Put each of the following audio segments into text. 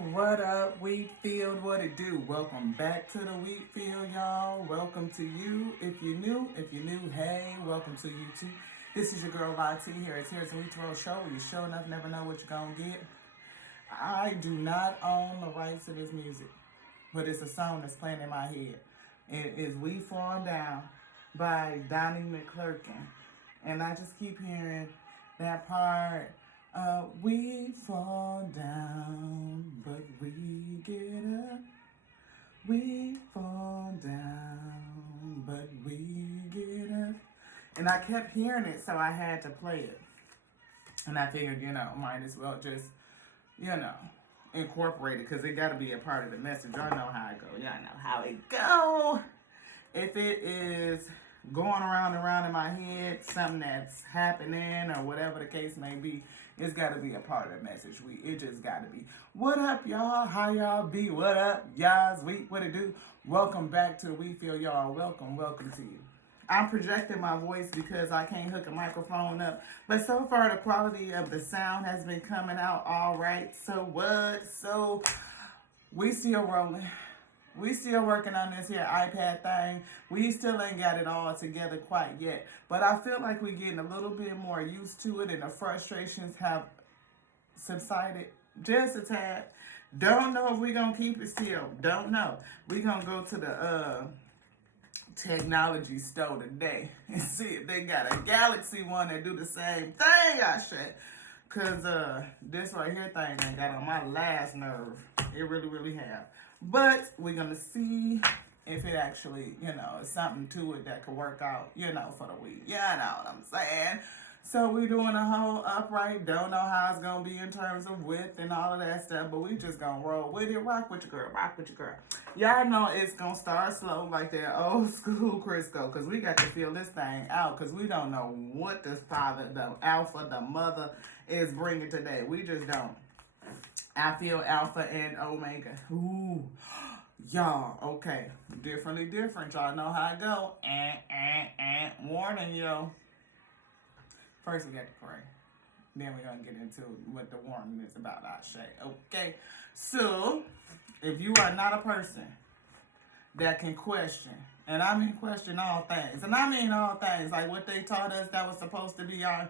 What up, Wheatfield? What it do? Welcome back to the Wheatfield, y'all. Welcome to you. If you're new, hey, welcome to you too. This is your girl YT here. It's Here's a Wheat Throw Show. You sure enough never know what you're gonna get. I do not own the rights to this music, but it's a song that's playing in my head. It is We Fall Down by Donnie McClurkin. And I just keep hearing that part. We fall down, but we get up. We fall down, but we get up. And I kept hearing it, so I had to play it. And I figured, might as well just, incorporate it, because it got to be a part of the message. Y'all know how it go. Y'all know how it go. If it is going around and around in my head, something that's happening or whatever the case may be, it's got to be a part of the message. It just got to be. What up, y'all? How y'all be? What up, y'all's week? What it do? Welcome back to the Wheatfield, y'all. Welcome to you. I'm projecting my voice because I can't hook a microphone up. But so far, the quality of the sound has been coming out all right. So what? So we still rolling. We still working on this here iPad thing. We still ain't got it all together quite yet. But I feel like we're getting a little bit more used to it and the frustrations have subsided just a tad. Don't know if we're going to keep it still. Don't know. We're going to go to the technology store today and see if they got a Galaxy one that do the same thing, I said. Because this right here thing done got on my last nerve. It really, really have. But we're going to see if it actually, is something to it that could work out, for the week. You know what I'm saying? So we're doing a whole upright. Don't know how it's going to be in terms of width and all of that stuff. But we just going to roll with it. Rock with your girl. Rock with your girl. Y'all know it's going to start slow like that old school Crisco. Because we got to feel this thing out. Because we don't know what the father, the alpha, the mother is bringing today. We just don't. I feel Alpha and Omega. Ooh, y'all, okay. Different. Y'all know how it go. Warning, yo. First, we got to pray. Then we're going to get into what the warning is about, I say. Okay, so if you are not a person that can question, and I mean question all things, and I mean all things, like what they taught us that was supposed to be our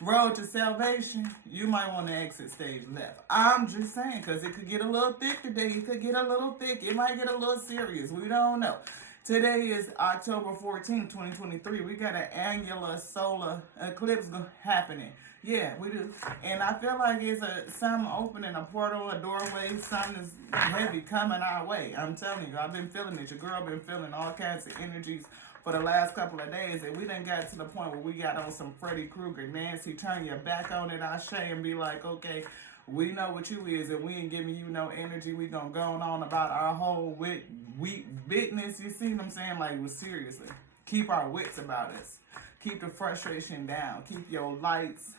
road to salvation, you might want to exit stage left. I'm just saying, because it could get a little thick today. It could get a little thick. It might get a little serious. We don't know. Today is October 14th, 2023. We got an annular solar eclipse happening. Yeah, we do. And I feel like it's something opening, a portal, a doorway, something is heavy coming our way. I'm telling you, I've been feeling it. Your girl been feeling all kinds of energies for the last couple of days, and we done got to the point where we got on some Freddy Krueger. Nancy, turn your back on it, I say, and be like, okay, we know what you is, and we ain't giving you no energy. We gonna go on about our whole witness. You see what I'm saying? Like, well, seriously, keep our wits about us. Keep the frustration down. Keep your lights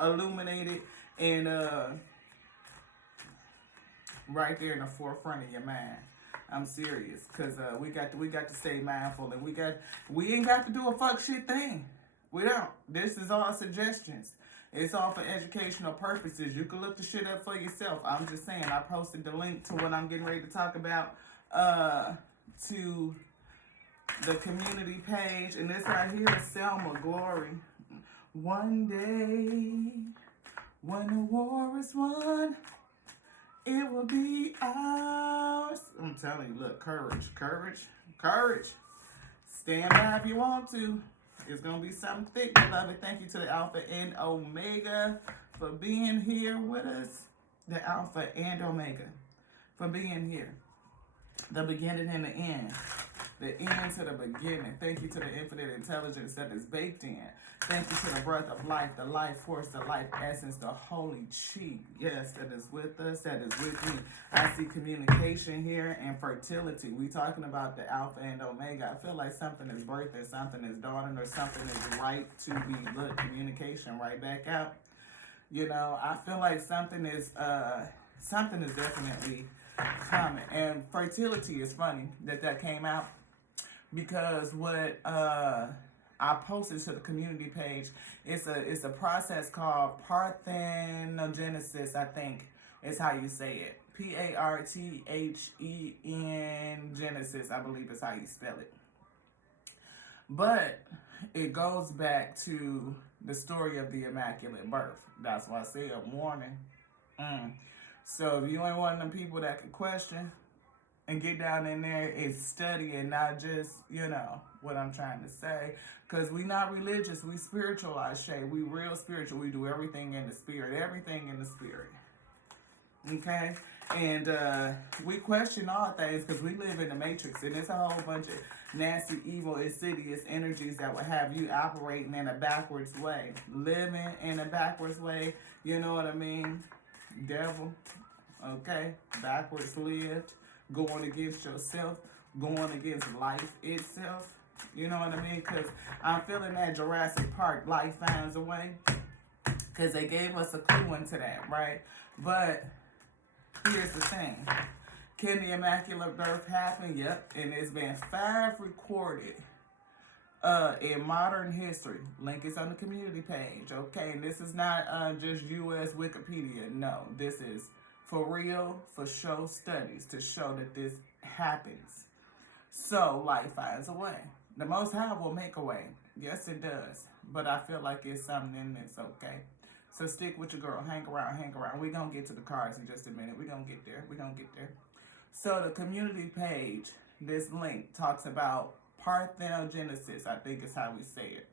illuminated and right there in the forefront of your mind. I'm serious, cause we got to stay mindful, and we ain't got to do a fuck shit thing. We don't. This is all suggestions. It's all for educational purposes. You can look the shit up for yourself. I'm just saying. I posted the link to what I'm getting ready to talk about to the community page, and this right here is Selma Glory. One day, when the war is won, it will be ours. I'm telling you, look, courage. Stand by if you want to. It's going to be something thick, beloved. Thank you to the Alpha and Omega for being here with us. The Alpha and Omega for being here. The beginning and the end. The end to the beginning. Thank you to the infinite intelligence that is baked in. Thank you to the breath of life, the life force, the life essence, the holy chi. Yes, that is with us, that is with me. I see communication here and fertility. We talking about the Alpha and Omega. I feel like something is birthing, something is dawning, or something is right to be look. Communication right back out. I feel like something is definitely coming. And fertility is funny that came out, because what I posted to the community page, it's a process called parthenogenesis, I think is how you say it. Parthen, Genesis, I believe is how you spell it. But it goes back to the story of the Immaculate Birth. That's why I say a warning. So if you ain't one of them people that can question and get down in there and study and not just, what I'm trying to say. Because we not religious, we spiritual, we real spiritual. We do everything in the spirit, Okay? And we question all things because we live in the matrix. And there's a whole bunch of nasty, evil, insidious energies that will have you operating in a backwards way. Living in a backwards way, you know what I mean? Devil, okay? Backwards lived, going against yourself, going against life itself. You know what I mean? Because I'm feeling that Jurassic Park, life finds a way. Because they gave us a clue into that, right? But here's the thing. Can the Immaculate Birth happen? Yep. And there's been 5 recorded in modern history. Link is on the community page, okay? And this is not just U.S. Wikipedia. No, this is for real, for show studies to show that this happens. So, life finds a way. The Most High will make a way. Yes, it does. But I feel like it's something in this, okay? So stick with your girl. Hang around. We're going to get to the cards in just a minute. We're going to get there. So the community page, this link, talks about Parthenogenesis, I think is how we say it.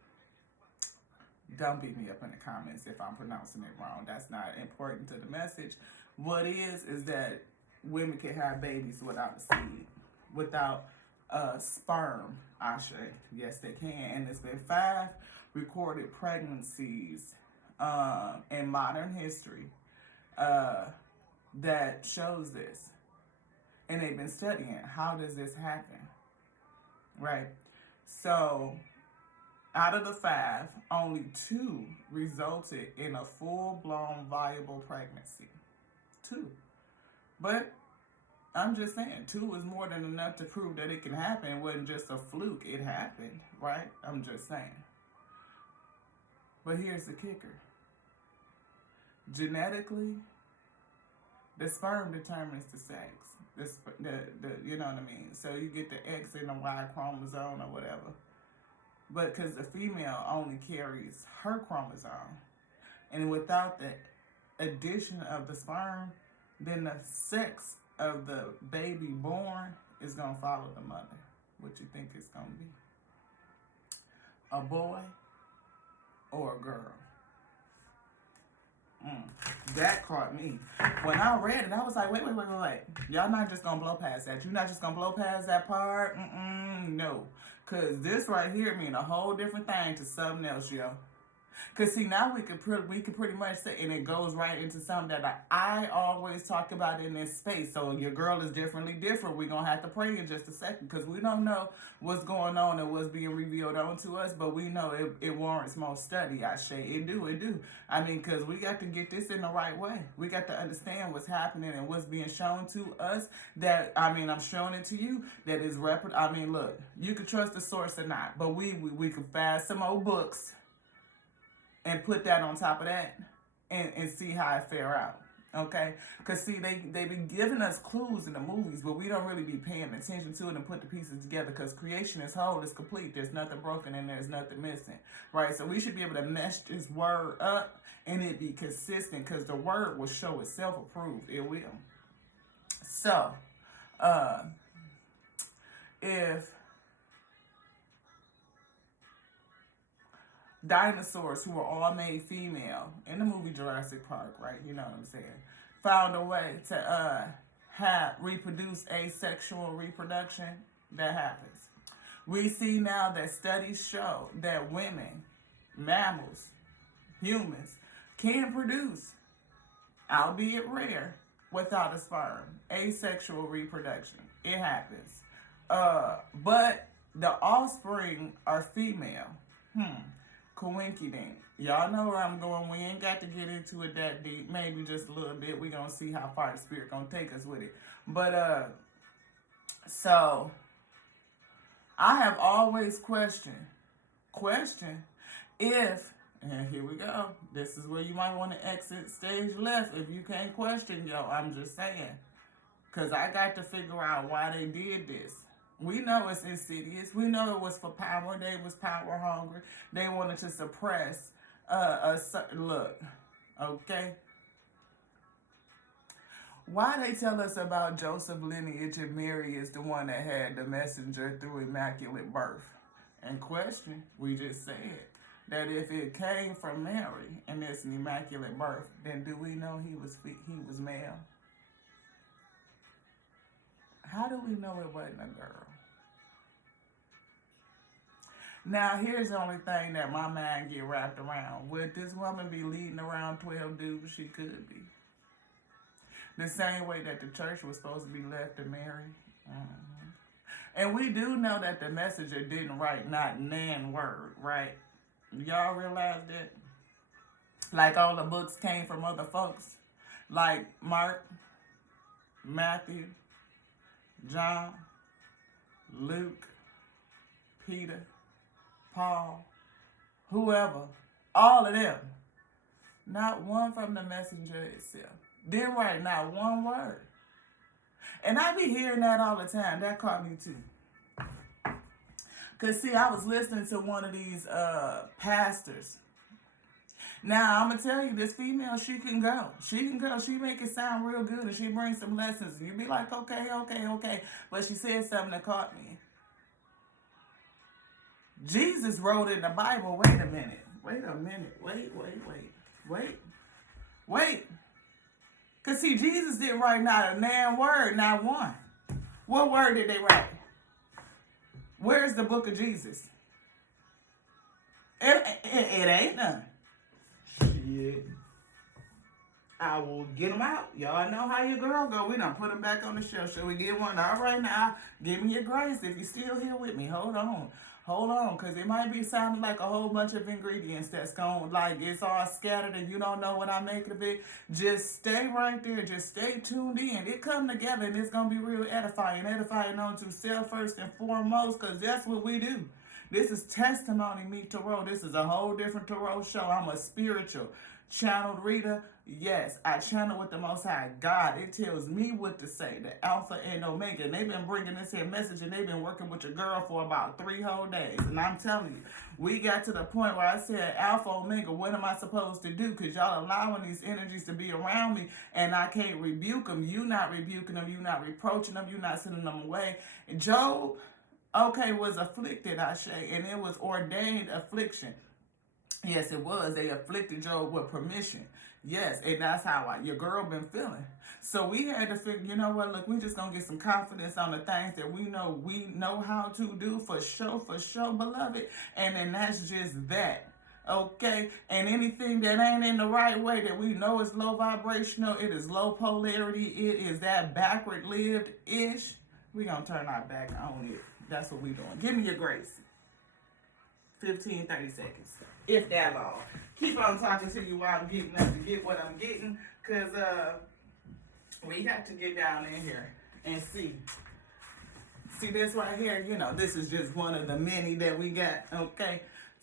Don't beat me up in the comments if I'm pronouncing it wrong. That's not important to the message. What is that women can have babies without a seed, without sperm, Ashe. Yes, they can. And there's been 5 recorded pregnancies in modern history that shows this. And they've been studying how does this happen, right? So out of the 5, only 2 resulted in a full-blown viable pregnancy. 2. But I'm just saying, 2 is more than enough to prove that it can happen. It wasn't just a fluke. It happened, right? I'm just saying. But here's the kicker. Genetically, the sperm determines the sex. You know what I mean? So you get the X and the Y chromosome or whatever. But because the female only carries her chromosome. And without the addition of the sperm, then the sex of the baby born is going to follow the mother. What you think it's going to be? A boy or a girl? That caught me. When I read it, I was like, wait. Y'all not just going to blow past that. You're not just going to blow past that part? No. Because this right here mean a whole different thing to something else, yo. Because, see, now we could pretty much say, and it goes right into something that I always talk about in this space. So your girl is different. We're going to have to pray in just a second because we don't know what's going on and what's being revealed onto us, but we know it warrants more study, Ashe. It do. I mean, because we got to get this in the right way. We got to understand what's happening and what's being shown to us that, I'm showing it to you that is look, you can trust the source or not, but we could find some old books and put that on top of that and see how it fare out, okay? Because, see, they be giving us clues in the movies, but we don't really be paying attention to it and put the pieces together because creation is whole, it's complete. There's nothing broken and there's nothing missing, right? So we should be able to mesh this word up and it be consistent because the word will show itself approved. It will. So, if dinosaurs who were all made female in the movie Jurassic Park, right? You know what I'm saying? Found a way to reproduce asexual reproduction. That happens. We see now that studies show that women, mammals, humans can produce, albeit rare, without a sperm. Asexual reproduction. It happens. But the offspring are female. Coinky dink. Y'all know where I'm going. We ain't got to get into it that deep. Maybe just a little bit. We're going to see how far the Spirit going to take us with it. But, so, I have always questioned if, and here we go. This is where you might want to exit stage left if you can't question, yo. I'm just saying. Because I got to figure out why they did this. We know it's insidious. We know it was for power. They was power hungry. They wanted to suppress a certain look. Okay? Why they tell us about Joseph lineage and Mary is the one that had the messenger through immaculate birth? And question, we just said that if it came from Mary and it's an immaculate birth, then do we know he was male? How do we know it wasn't a girl? Now, here's the only thing that my mind get wrapped around. Would this woman be leading around 12 dudes? She could be. The same way that the church was supposed to be left to Mary. And we do know that the messenger didn't write not nan word, right? Y'all realize that? Like all the books came from other folks. Like Mark, Matthew, John, Luke, Peter, Paul, whoever, all of them. Not one from the messenger itself. Didn't write not one word. And I be hearing that all the time. That caught me too. Because, see, I was listening to one of these pastors. Now, I'm going to tell you, this female, she can go. She can go. She make it sound real good, and she brings some lessons. And you be like, okay. But she said something that caught me. Jesus wrote in the Bible, wait a minute. Wait. Because, see, Jesus didn't write not a nan word, not one. What word did they write? Where's the book of Jesus? It ain't none. Shit. I will get them out. Y'all know how your girl go. We done put them back on the shelf. Shall we get one? All right, now, give me your grace if you're still here with me. Hold on, because it might be sounding like a whole bunch of ingredients that's going, like it's all scattered and you don't know what I'm making of it. Just stay right there. Just stay tuned in. It come together and it's going to be real edifying. Edifying unto self first and foremost, because that's what we do. This is Testimony Meet Tarot. This is a whole different Tarot show. I'm a spiritual channeled reader. Yes, I channel with the Most High God. It tells me what to say, the Alpha and Omega. And they've been bringing this here message, and they've been working with your girl for about 3 whole days. And I'm telling you, we got to the point where I said, Alpha, Omega, what am I supposed to do? Because y'all allowing these energies to be around me, and I can't rebuke them. You not rebuking them. You not reproaching them. You not sending them away. Job, okay, was afflicted, I say, and it was ordained affliction. Yes, it was. They afflicted Job with permission. Yes, and that's how your girl been feeling. So we had to figure, you know what, look, we just going to get some confidence on the things that we know how to do for sure, beloved. And then that's just that. Okay? And anything that ain't in the right way that we know is low vibrational, it is low polarity, it is that backward-lived-ish, we going to turn our back on it. That's what we doing. Give me your grace. 15, 30 seconds. If that long. Keep on talking to you while I'm getting up to get what I'm getting. Because we got to get down in here and see. See this right here? You know, this is just one of the many that we got. Okay.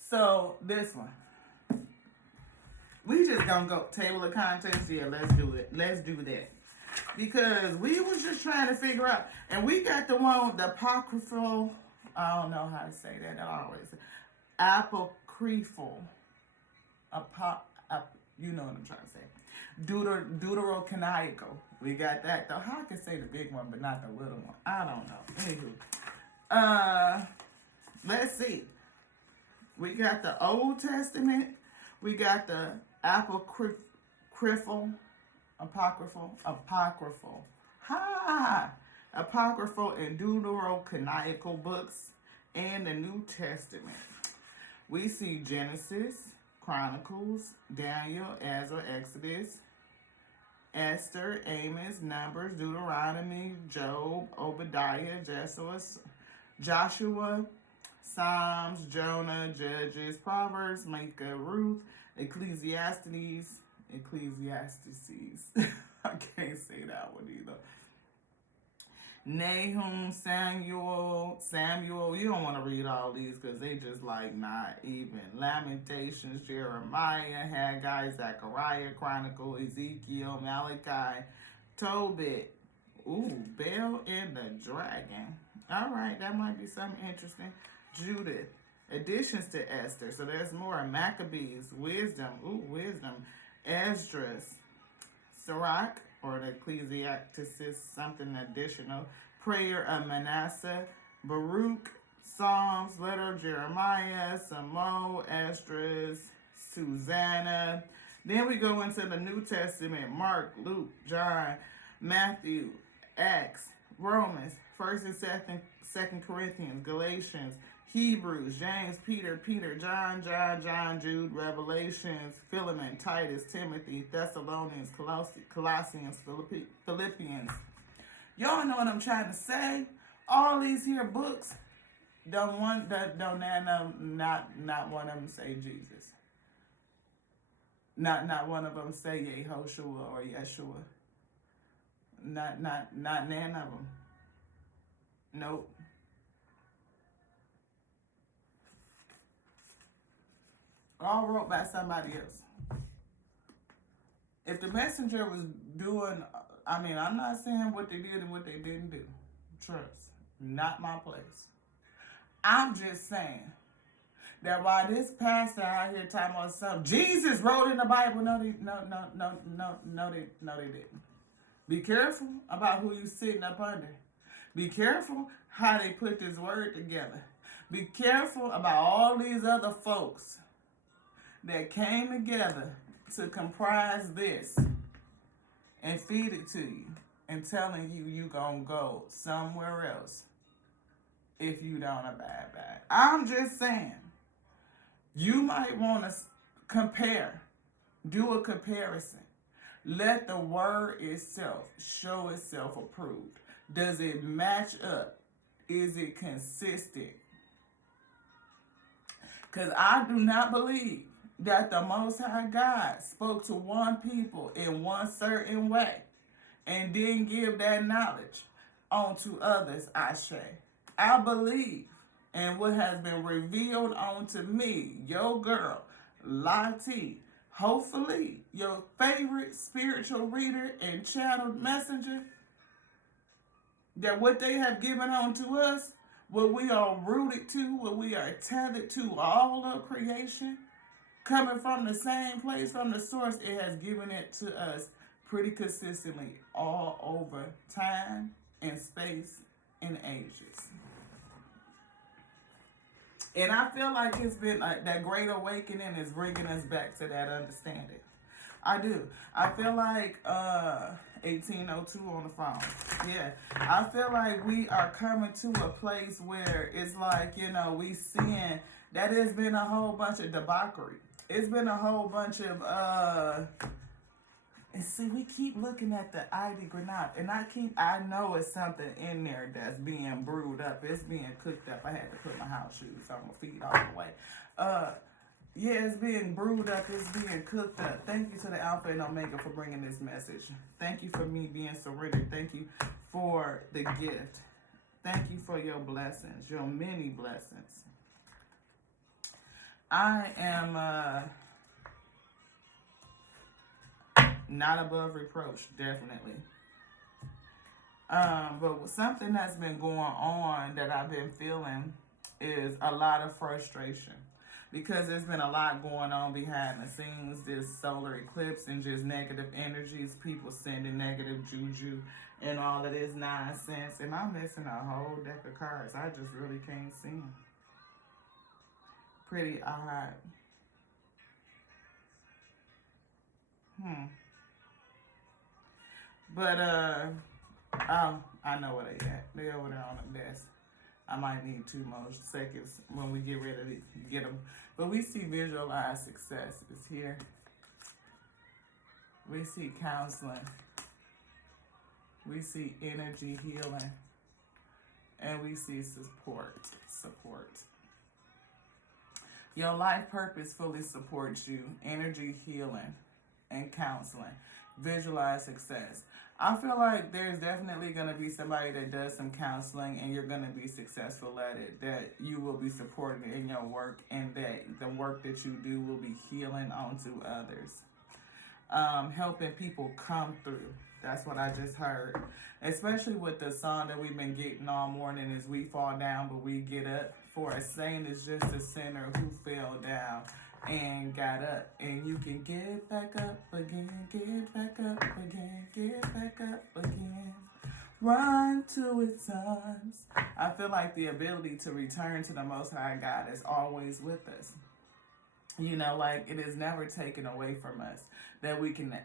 So this one. We just gonna go table of contents. Yeah, let's do it. Let's do that. Because we was just trying to figure out. And we got the one, the apocryphal. I don't know how to say that. I always say. Apocryphal. You know what I'm trying to say. Deuterocanonical. We got that though. How I can say the big one but not the little one? I don't know. Anywho. Let's see. We got the Old Testament. We got the apocryphal. Apocryphal and Deuterocanonical books and the New Testament. We see Genesis, Chronicles, Daniel, Ezra, Exodus, Esther, Amos, Numbers, Deuteronomy, Job, Obadiah, Joshua, Psalms, Jonah, Judges, Proverbs, Micah, Ruth, Ecclesiastes. I can't say that one either. Nahum, Samuel. You don't want to read all these because they just like not even. Lamentations, Jeremiah, Haggai, Zechariah, Chronicle, Ezekiel, Malachi, Tobit. Ooh, Belle and the Dragon. All right, that might be something interesting. Judith. Additions to Esther. So there's more. Maccabees. Wisdom. Ooh, wisdom. Esdras. Sirach, or the Ecclesiastes, something additional. Prayer of Manasseh. Baruch. Psalms. Letter of Jeremiah. Samo. Esdras. Susanna. Then we go into the New Testament. Mark, Luke, John, Matthew, Acts, Romans, 1st and 2nd Corinthians, Galatians, Hebrews, James, Peter, John, Jude, Revelations, Philemon, Titus, Timothy, Thessalonians, Colossians, Philippians. Y'all know what I'm trying to say. All these here books, not one of them say Jesus. Not one of them say Yehoshua or Yeshua. Not none of them. Nope. All wrote by somebody else. If the messenger was doing, I'm not saying what they did and what they didn't do. Trust. Not my place. I'm just saying that while this pastor out here talking about something Jesus wrote in the Bible, no, they didn't. Be careful about who you sitting up under. Be careful how they put this word together. Be careful about all these other folks that came together to comprise this and feed it to you and telling you gonna go somewhere else if you don't abide by it. I'm just saying, you might want to compare, do a comparison. Let the word itself show itself approved. Does it match up? Is it consistent? Because I do not believe that the Most High God spoke to one people in one certain way and didn't give that knowledge onto others, I believe in what has been revealed onto me, your girl, Lati, hopefully your favorite spiritual reader and channeled messenger, that what they have given unto us, what we are rooted to, what we are tethered to, all of creation, coming from the same place, from the source, it has given it to us pretty consistently all over time and space and ages. And I feel like it's been that great awakening is bringing us back to that understanding. I do. I feel like 1802 on the phone. Yeah. I feel like we are coming to a place where it's like, we seeing that there's been a whole bunch of debauchery. It's been a whole bunch of and see, we keep looking at the Ida Granat, and I know it's something in there that's being brewed up. It's being cooked up. I had to put my house shoes on my feet all the way. Yeah, it's being brewed up. It's being cooked up. Thank you to the Alpha and Omega for bringing this message. Thank you for me being surrendered. Thank you for the gift. Thank you for your blessings, your many blessings. I am not above reproach, definitely. But something that's been going on that I've been feeling is a lot of frustration. Because there's been a lot going on behind the scenes, this solar eclipse and just negative energies, people sending negative juju and all of this nonsense. And I'm missing a whole deck of cards. I just really can't see them. Pretty odd. But, I know where they at. They over there on the desk. I might need 2 more seconds when we get ready to get them. But we see visualized success is here. We see counseling. We see energy healing. And we see support. Your life purpose fully supports you. Energy healing and counseling. Visualize success. I feel like there's definitely going to be somebody that does some counseling and you're going to be successful at it, that you will be supported in your work and that the work that you do will be healing onto others. Helping people come through. That's what I just heard. Especially with the song that we've been getting all morning is we fall down but we get up. For a saint is just a sinner who fell down and got up. And you can get back up again, get back up again, get back up again. Run to its arms. I feel like the ability to return to the Most High God is always with us. You know, like it is never taken away from us that we can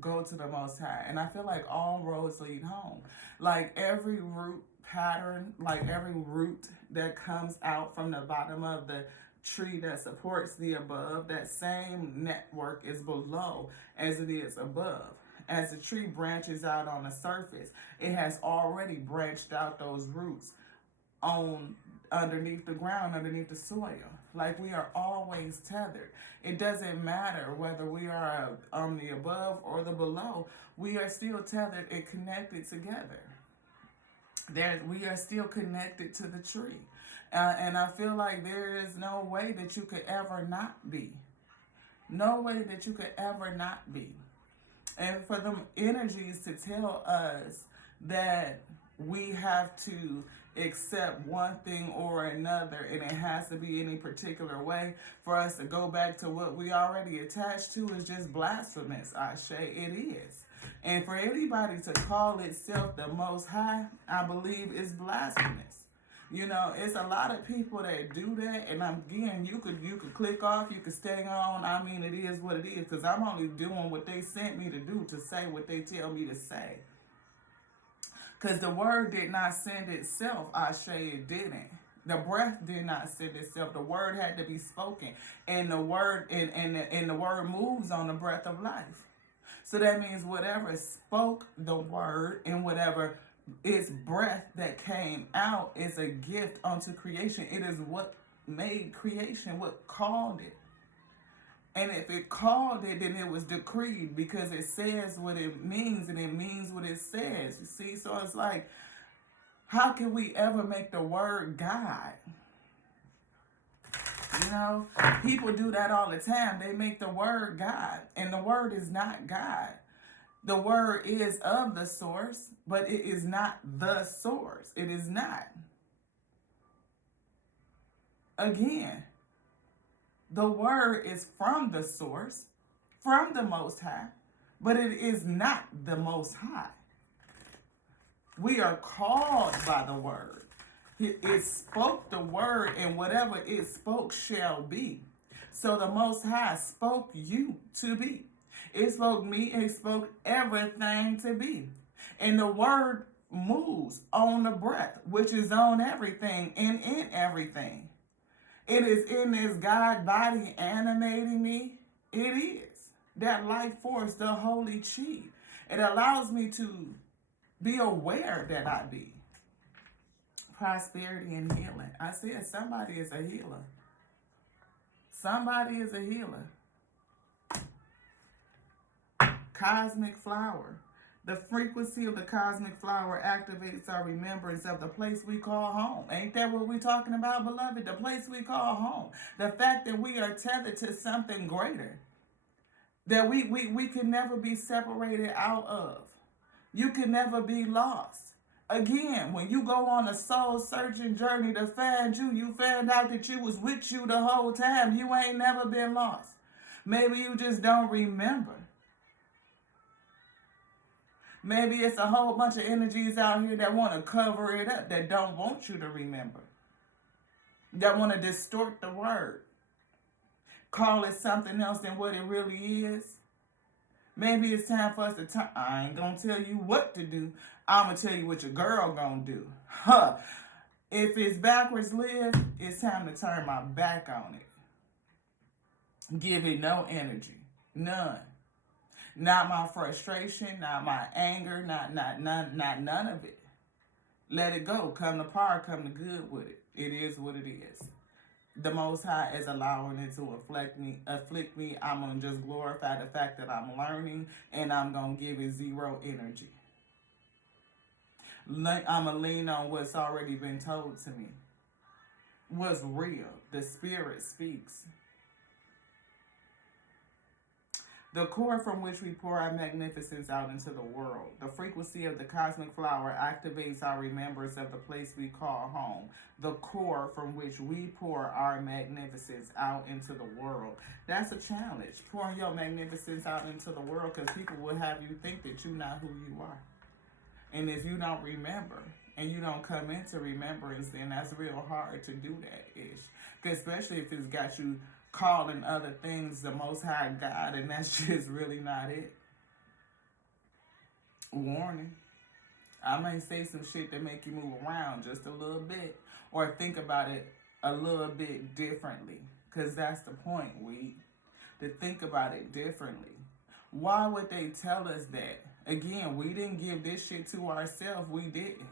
go to the Most High. And I feel like all roads lead home. Like every root pattern, like every root that comes out from the bottom of the tree that supports the above, that same network is below as it is above. As the tree branches out on the surface, it has already branched out those roots on underneath the ground, underneath the soil. Like we are always tethered. It doesn't matter whether we are on the above or the below. We are still tethered and connected together. We are still connected to the tree. And I feel like there is no way that you could ever not be. No way that you could ever not be. And for them energies to tell us that we have to accept one thing or another and it has to be any particular way for us to go back to what we already attached to is just blasphemous, Ashe. It is. And for anybody to call itself the Most High, I believe is blasphemous. You know, it's a lot of people that do that, and again, you could click off, you could stay on. I mean, it is what it is, because I'm only doing what they sent me to do, to say what they tell me to say. Because the word did not send itself, Ashe, it didn't. The breath did not send itself. The word had to be spoken, and the word and the word moves on the breath of life. So that means whatever spoke the word and whatever its breath that came out is a gift unto creation. It is what made creation, what called it. And if it called it, then it was decreed because it says what it means and it means what it says. You see, so it's like, how can we ever make the word God? You know, people do that all the time. They make the word God, and the word is not God. The word is of the source, but it is not the source. It is not. Again, the word is from the source, from the Most High, but it is not the Most High. We are called by the word. It spoke the word, and whatever it spoke shall be. So the Most High spoke you to be. It spoke me, it spoke everything to be. And the word moves on the breath, which is on everything and in everything. It is in this God body animating me. It is. That life force, the holy chi. It allows me to be aware that I be. Prosperity and healing. I said somebody is a healer. Somebody is a healer. Cosmic flower. The frequency of the cosmic flower activates our remembrance of the place we call home. Ain't that what we're talking about, beloved? The place we call home. The fact that we are tethered to something greater. That we can never be separated out of. You can never be lost. Again, when you go on a soul-searching journey to find you, you find out that you was with you the whole time. You ain't never been lost. Maybe you just don't remember. Maybe it's a whole bunch of energies out here that want to cover it up, that don't want you to remember. That want to distort the word. Call it something else than what it really is. Maybe it's time for us to I ain't going to tell you what to do. I'm going to tell you what your girl going to do. Huh. If it's backwards live, it's time to turn my back on it. Give it no energy. None. Not my frustration, not my anger, not none of it. Let it go. Come to par, come to good with it. It is what it is. The Most High is allowing it to afflict me. I'm going to just glorify the fact that I'm learning, and I'm going to give it zero energy. I'm going to lean on what's already been told to me. What's real. The Spirit speaks. The core from which we pour our magnificence out into the world. The frequency of the cosmic flower activates our remembrance of the place we call home. The core from which we pour our magnificence out into the world. That's a challenge. Pouring your magnificence out into the world, because people will have you think that you're not who you are. And if you don't remember and you don't come into remembrance, then that's real hard to do that, especially if it's got you calling other things the Most High God, and that's just really not it. Warning. I may say some shit that make you move around just a little bit, or think about it a little bit differently, because that's the point, to think about it differently. Why would they tell us that? Again, we didn't give this shit to ourselves. We didn't.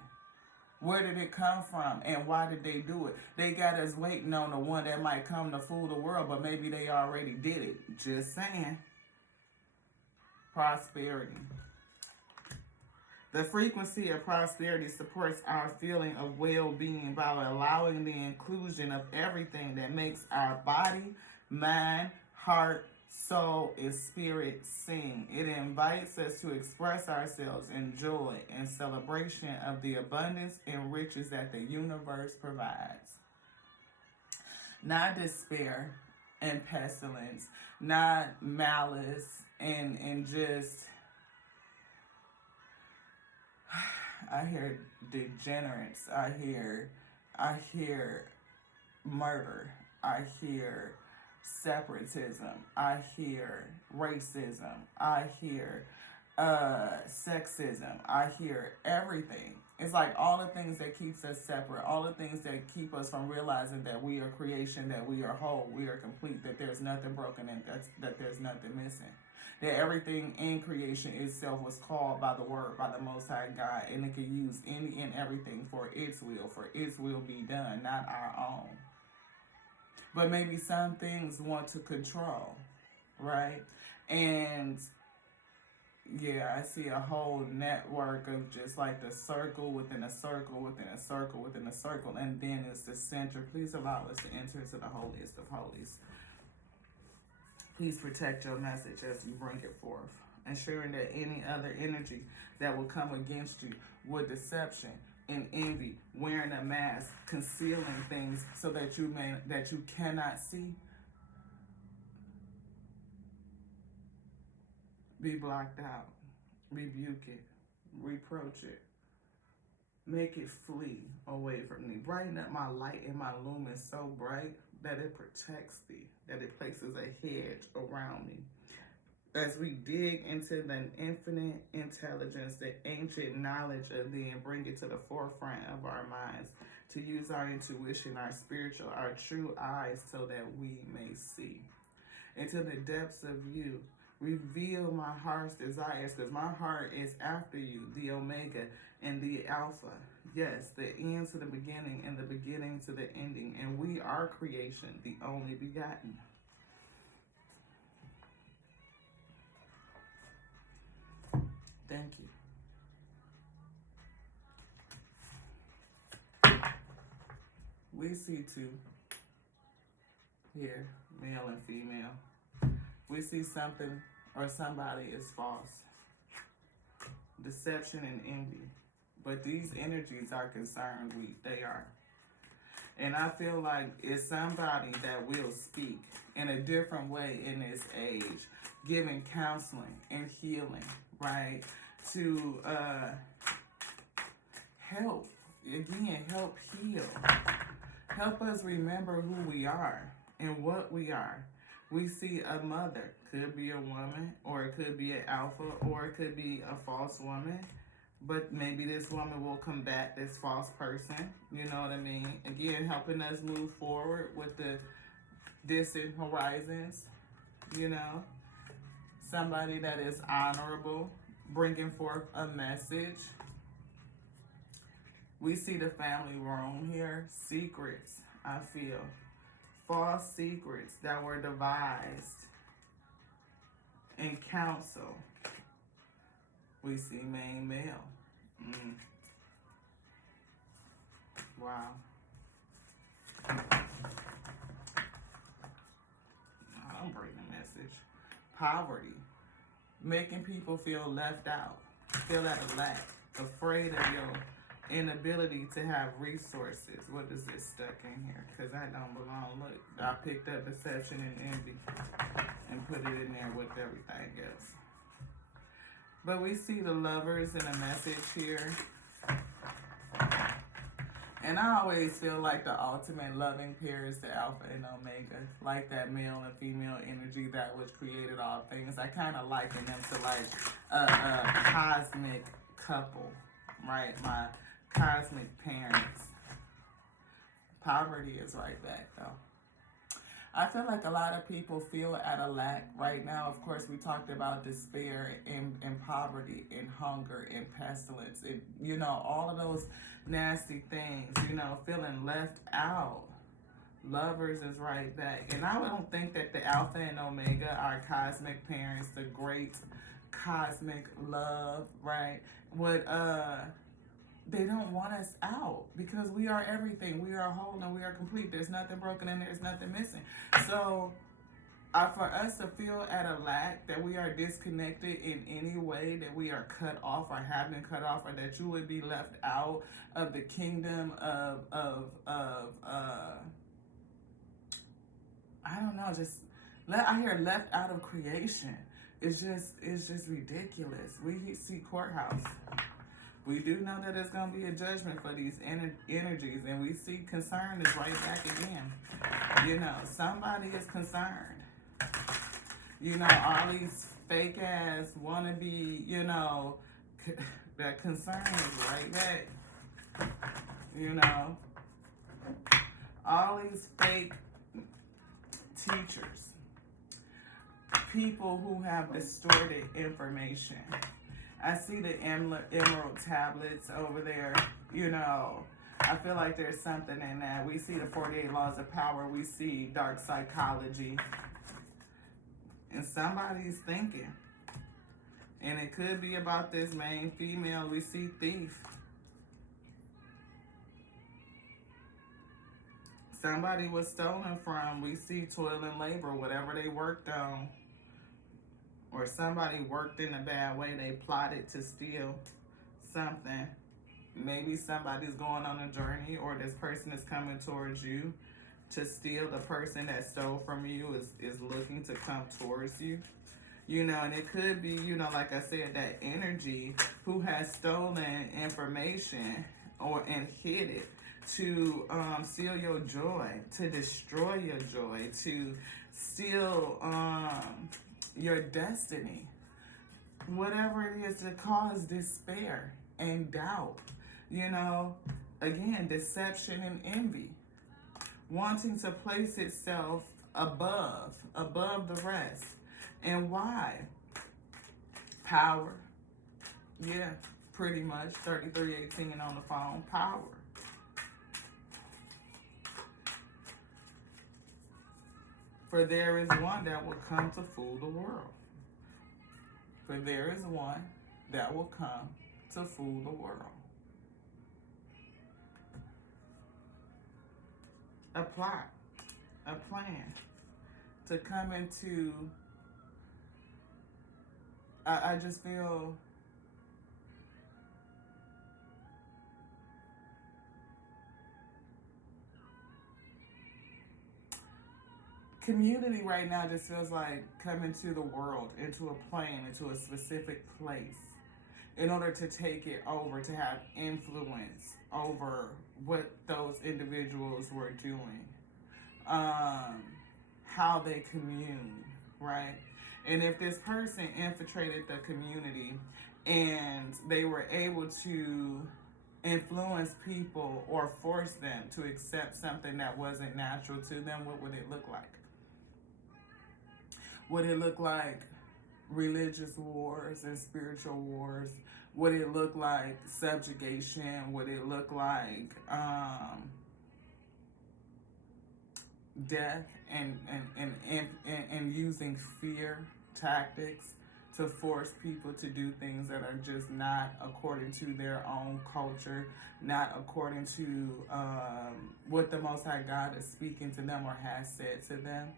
Where did it come from, and why did they do it? They got us waiting on the one that might come to fool the world, but maybe they already did it. Just saying. Prosperity. The frequency of prosperity supports our feeling of well-being by allowing the inclusion of everything that makes our body, mind, heart, soul, and spirit sing. It invites us to express ourselves in joy and celebration of the abundance and riches that the universe provides. Not despair and pestilence, not malice and just, I hear degenerates, I hear murder, I hear separatism, I hear racism, I hear sexism, I hear everything. It's like all the things that keeps us separate, all the things that keep us from realizing that we are creation, that we are whole, we are complete, that there's nothing broken, and that there's nothing missing. That everything in creation itself was called by the word, by the Most High God, and it can use any and everything for its will be done, not our own. But maybe some things want to control, right? And yeah, I see a whole network of just like the circle within a circle within a circle within a circle, and then it's the center. Please allow us to enter into the holiest of holies. Please protect your message as you bring it forth, ensuring that any other energy that will come against you with deception and envy, wearing a mask, concealing things so that you cannot see, be blocked out, rebuke it, reproach it, make it flee away from me. Brighten up my light and my lumen so bright that it protects thee, that it places a hedge around me. As we dig into the infinite intelligence, the ancient knowledge of thee, and bring it to the forefront of our minds, to use our intuition, our spiritual, our true eyes, so that we may see. Into the depths of you, reveal my heart's desires, because my heart is after you, the Omega and the Alpha. Yes, the end to the beginning and the beginning to the ending. And we are creation, the only begotten. Thank you. We see two here, male and female. We see something or somebody is false. Deception and envy. But these energies are concerned they are. And I feel like it's somebody that will speak in a different way in this age, giving counseling and healing, right? To help heal. Help us remember who we are and what we are. We see a mother, could be a woman, or it could be an alpha, or it could be a false woman. But maybe this woman will combat this false person. You know what I mean? Again, helping us move forward with the distant horizons. You know? Somebody that is honorable, bringing forth a message. We see the family room here. Secrets, I feel. False secrets that were devised. And counsel. We see main male. Wow. I'm bringing a message. Poverty. making people feel left out, feel at a lack, afraid of your inability to have resources. What is this stuck in here? Because I don't belong. Look, I picked up deception and envy and put it in there with everything else. But we see the lovers in a message here. And I always feel like the ultimate loving pair is the Alpha and Omega, like that male and female energy that which created all things. I kind of liken them to like a cosmic couple, right? My cosmic parents. Poverty is right back though. I feel like a lot of people feel at a lack right now. Of course, we talked about despair and poverty and hunger and pestilence and, you know, all of those nasty things, you know, feeling left out. Lovers is right back. And I don't think that the Alpha and Omega, our cosmic parents, the great cosmic love, right, would, they don't want us out because we are everything. We are whole and we are complete. There's nothing broken and there's nothing missing. So for us to feel at a lack, that we are disconnected in any way, that we are cut off or have been cut off, or that you would be left out of the kingdom of I don't know, I hear left out of creation. It's just ridiculous. We see courthouse. We do know that there's going to be a judgment for these energies, and we see concern is right back again. You know, somebody is concerned. You know, all these fake ass wannabe, you know, that concern is right back. You know, all these fake teachers, people who have distorted information. I see the emerald tablets over there, you know. I feel like there's something in that. We see the 48 laws of power. We see dark psychology. And somebody's thinking. And it could be about this main female. We see thief. Somebody was stolen from. We see toil and labor, whatever they worked on. Or somebody worked in a bad way. They plotted to steal something. Maybe somebody's going on a journey, or this person is coming towards you to steal. The person that stole from you is looking to come towards you. You know, and it could be, you know, like I said, that energy who has stolen information and hid it to steal your joy, to destroy your joy, to steal your destiny, whatever it is, to cause despair and doubt, you know, again, deception and envy, wanting to place itself above the rest. And why? Power. Yeah, pretty much. 3318 on the phone. Power. For there is one that will come to fool the world. For there is one that will come to fool the world. A plot, a plan to come into, I just feel community right now just feels like coming to the world, into a plane, into a specific place, in order to take it over, to have influence over what those individuals were doing, how they commune, right? And if this person infiltrated the community and they were able to influence people or force them to accept something that wasn't natural to them, what would it look like? Would it look like religious wars and spiritual wars? Would it look like subjugation? Would it look like death and using fear tactics to force people to do things that are just not according to their own culture, not according to what the Most High God is speaking to them or has said to them?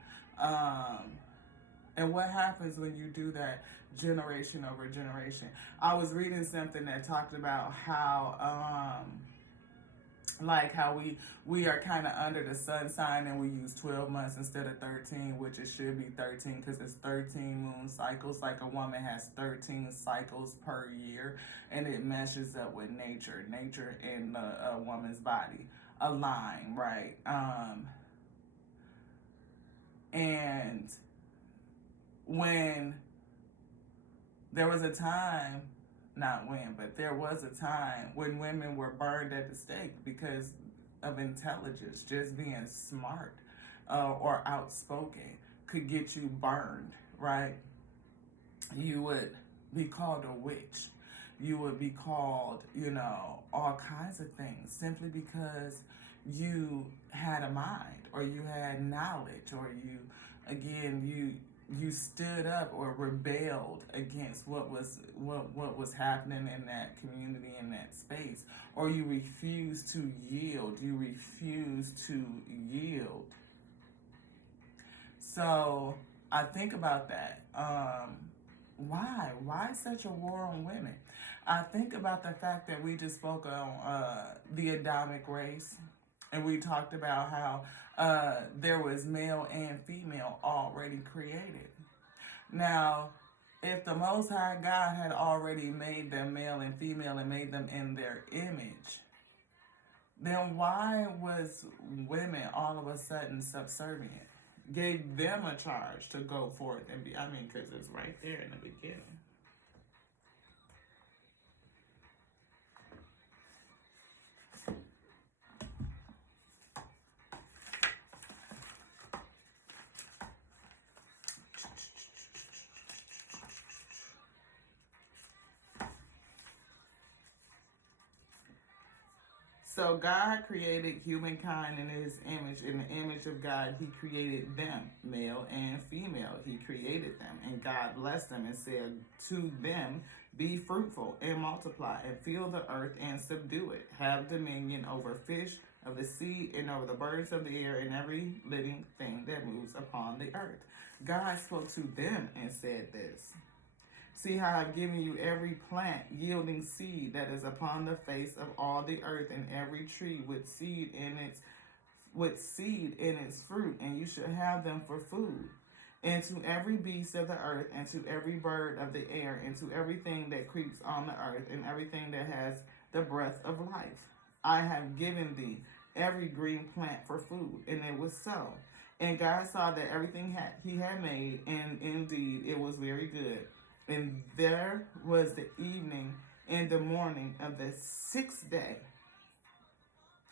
And what happens when you do that generation over generation? I was reading something that talked about how like how we are kind of under the sun sign and we use 12 months instead of 13, which it should be 13 because it's 13 moon cycles. Like a woman has 13 cycles per year, and it meshes up with nature in a woman's body align, right? And when there was a time, not when, but there was a time when women were burned at the stake because of intelligence. Just being smart or outspoken could get you burned, right? You would be called a witch. You would be called, all kinds of things simply because you had a mind or you had knowledge or you stood up or rebelled against what was happening in that community, in that space, or you refused to yield. So I think about that. Why such a war on women? I think about the fact that we just spoke on the Adamic race, and we talked about how there was male and female already created. Now, if the Most High God had already made them male and female and made them in their image, then why was women all of a sudden subservient? Gave them a charge to go forth and be, because it's right there in the beginning. So God created humankind in his image. In the image of God, he created them, male and female. He created them. And God blessed them and said to them, be fruitful and multiply and fill the earth and subdue it. Have dominion over fish of the sea and over the birds of the air and every living thing that moves upon the earth. God spoke to them and said this. See how I've given you every plant yielding seed that is upon the face of all the earth, and every tree with seed in its fruit, and you should have them for food. And to every beast of the earth, and to every bird of the air, and to everything that creeps on the earth, and everything that has the breath of life, I have given thee every green plant for food. And it was so. And God saw that everything he had made, and indeed it was very good. And there was the evening and the morning of the 6th day.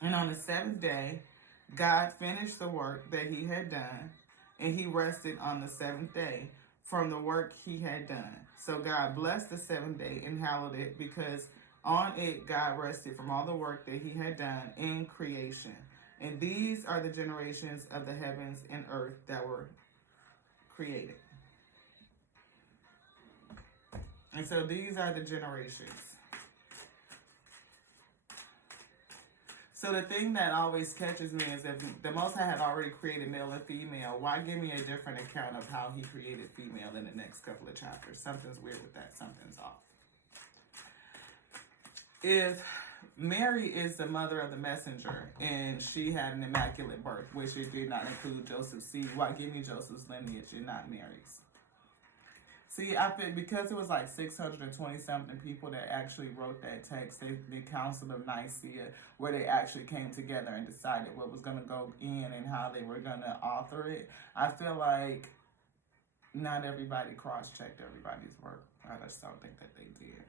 And on the 7th day, God finished the work that he had done, and he rested on the 7th day from the work he had done. So God blessed the 7th day and hallowed it, because on it God rested from all the work that he had done in creation. And these are the generations of the heavens and earth that were created. And so these are the generations. So the thing that always catches me is that the Most High had already created male and female. Why give me a different account of how he created female in the next couple of chapters? Something's weird with that. Something's off. If Mary is the mother of the messenger and she had an immaculate birth, which it did not include Joseph's seed, why give me Joseph's lineage and not Mary's? See, I think because it was like 620-something people that actually wrote that text, the Council of Nicaea, where they actually came together and decided what was going to go in and how they were going to author it. I feel like not everybody cross-checked everybody's work. I just don't think that they did.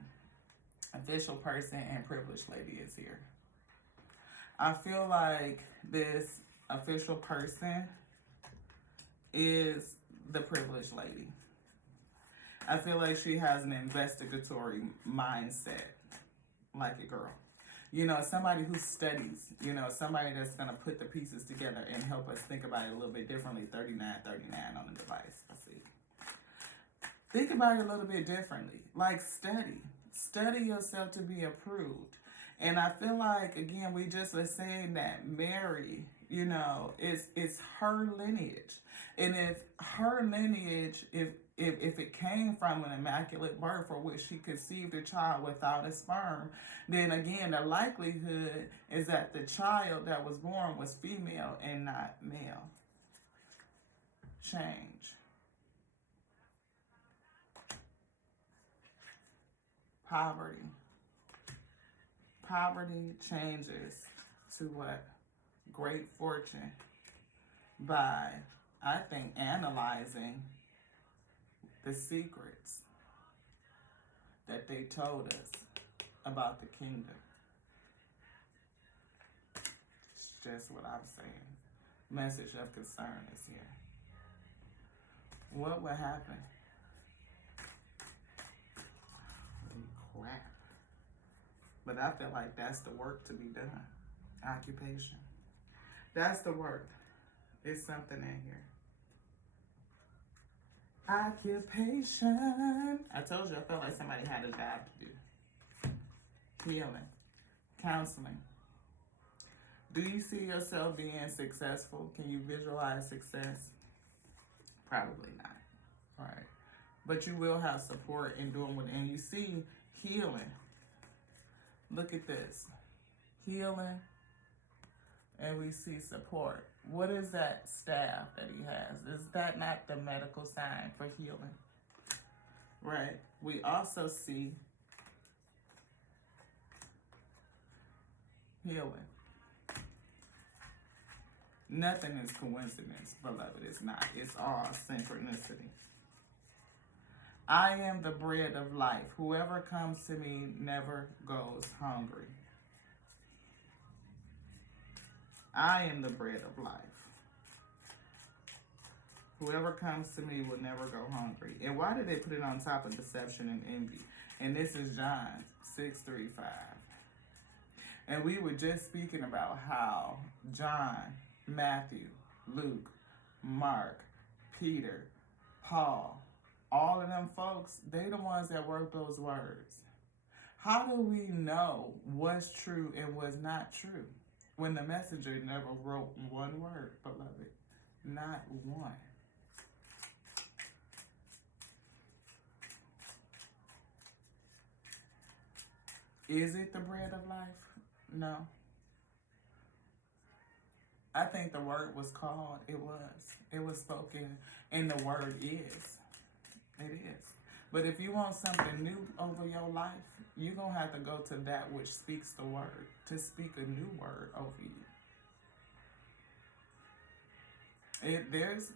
Official person and privileged lady is here. I feel like this official person is the privileged lady. I feel like she has an investigatory mindset, like a girl. Somebody who studies, somebody that's going to put the pieces together and help us think about it a little bit differently. 3939 on the device, I see. Think about it a little bit differently. Like study. Study yourself to be approved. And I feel like, again, we just were saying that Mary You know, it's her lineage. And if her lineage, if it came from an immaculate birth for which she conceived a child without a sperm, then again the likelihood is that the child that was born was female and not male. Change. Poverty. Poverty changes to what? Great fortune by, I think, analyzing the secrets that they told us about the kingdom. It's just what I'm saying. Message of concern is here. What would happen? Holy crap. But I feel like that's the work to be done. Occupation. That's the work. It's something in here. Occupation. I told you I felt like somebody had a job to do. Healing. Counseling. Do you see yourself being successful? Can you visualize success? Probably not. Right. But you will have support in doing what, and you see healing. Look at this. Healing. And we see support. What is that staff that he has? Is that not the medical sign for healing? Right. We also see healing. Nothing is coincidence, beloved. It's not. It's all synchronicity. I am the bread of life. Whoever comes to me never goes hungry. I am the bread of life. Whoever comes to me will never go hungry. And why did they put it on top of deception and envy? And this is John 6:35. And we were just speaking about how John, Matthew, Luke, Mark, Peter, Paul, all of them folks, they the ones that work those words. How do we know what's true and what's not true when the messenger never wrote one word, beloved? Not one. Is it the bread of life? No. I think the word was called. It was. It was spoken, and the word is. It is. But if you want something new over your life, you're going to have to go to that which speaks the word, to speak a new word over you. There's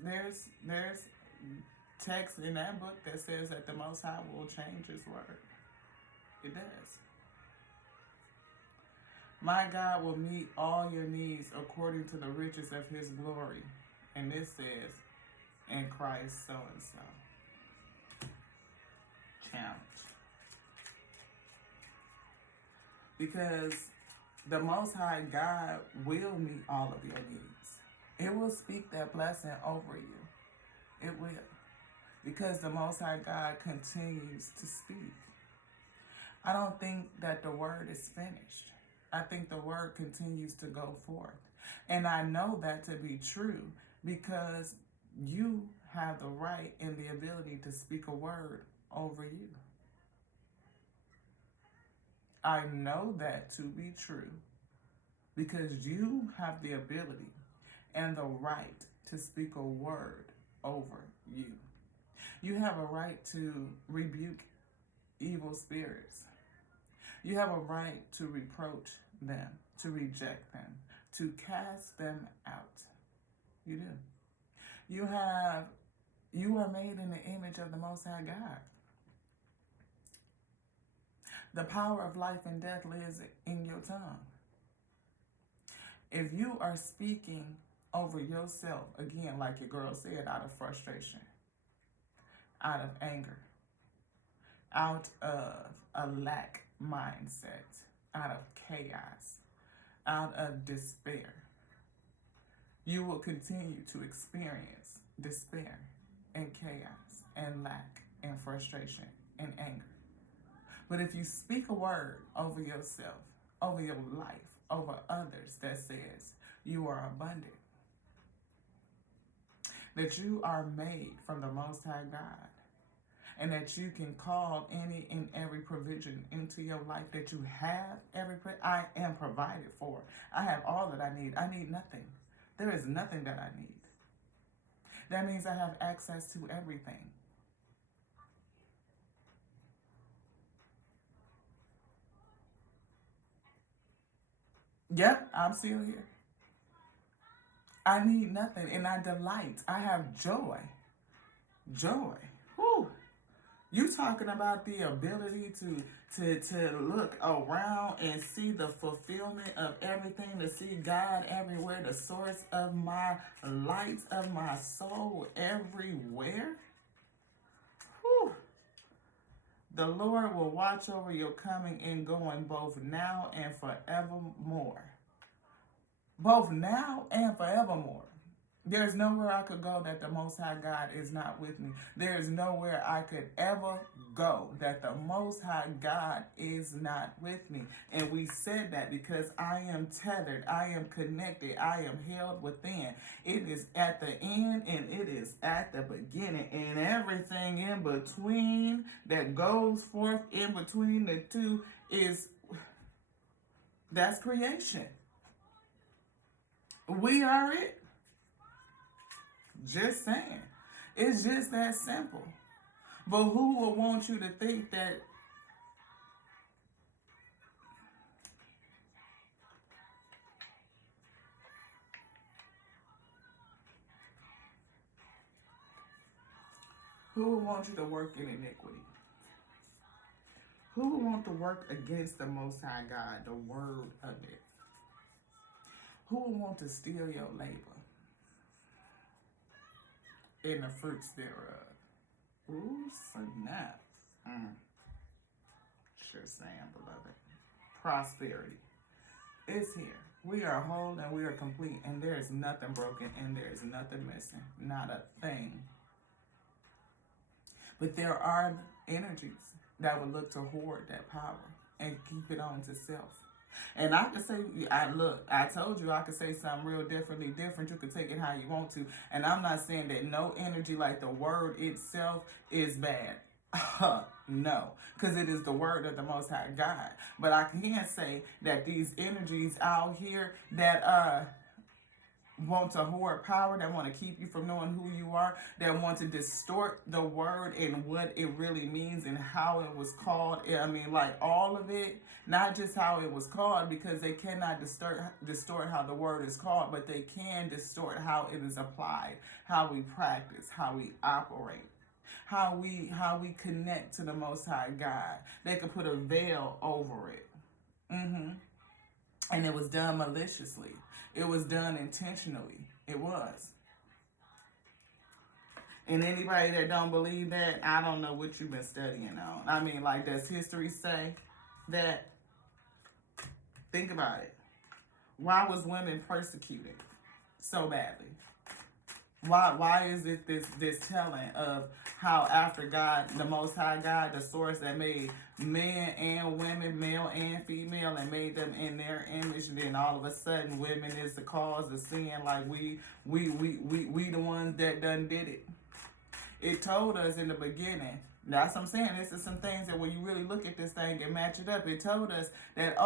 text in that book that says that the Most High will change his word. It does. My God will meet all your needs according to the riches of his glory. And this says, in Christ so-and-so. Challenge. Because the Most High God will meet all of your needs. It will speak that blessing over you. It will. Because the Most High God continues to speak. I don't think that the word is finished. I think the word continues to go forth. And I know that to be true because you have the right and the ability to speak a word over you. I know that to be true because you have the ability and the right to speak a word over you. You have a right to rebuke evil spirits. You have a right to reproach them, to reject them, to cast them out. You do. You are made in the image of the Most High God. The power of life and death lives in your tongue. If you are speaking over yourself, again, like your girl said, out of frustration, out of anger, out of a lack mindset, out of chaos, out of despair, you will continue to experience despair and chaos and lack and frustration and anger. But if you speak a word over yourself, over your life, over others that says, you are abundant. That you are made from the Most High God. And that you can call any and every provision into your life, that you have I am provided for. I have all that I need. I need nothing. There is nothing that I need. That means I have access to everything. Yep, I'm still here. I need nothing, and I delight. I have joy. Joy. Whew. You talking about the ability to look around and see the fulfillment of everything, to see God everywhere, the source of my light, of my soul everywhere. Whew. The Lord will watch over your coming and going both now and forevermore. Both now and forevermore. There's nowhere I could go that the Most High God is not with me. There is nowhere I could ever go that the Most High God is not with me. And we said that because I am tethered, I am connected, I am held within. It is at the end and it is at the beginning. And everything in between that goes forth in between the two that's creation. We are it. Just saying. It's just that simple. But who will want you to think that who will want you to work in iniquity? Who will want to work against the Most High God, the word of it? Who will want to steal your labor and the fruits thereof? Ooh, snap. Sure saying, beloved. Prosperity is here. We are whole and we are complete, and there is nothing broken and there is nothing missing. Not a thing. But there are energies that would look to hoard that power and keep it on to self. And I could say, I told you I could say something real different. You could take it how you want to. And I'm not saying that no energy like the word itself is bad. No, because it is the word of the Most High God. But I can say that these energies out here that want to hoard power, that want to keep you from knowing who you are, that want to distort the word and what it really means and how it was called. I mean, like all of it, not just how it was called, because they cannot distort how the word is called, but they can distort how it is applied, how we practice, how we operate, how we connect to the Most High God. They could put a veil over it. And it was done maliciously. It was done intentionally. It was. And anybody that don't believe that, I don't know what you've been studying on. I mean, like, does history say that? Think about it. Why was women persecuted so badly? Why is it this telling of how after God, the Most High God, the source that made men and women, male and female, and made them in their image, and then all of a sudden women is the cause of sin, like we the ones that done did it. It told us in the beginning. That's what I'm saying. This is some things that when you really look at this thing and match it up, it told us that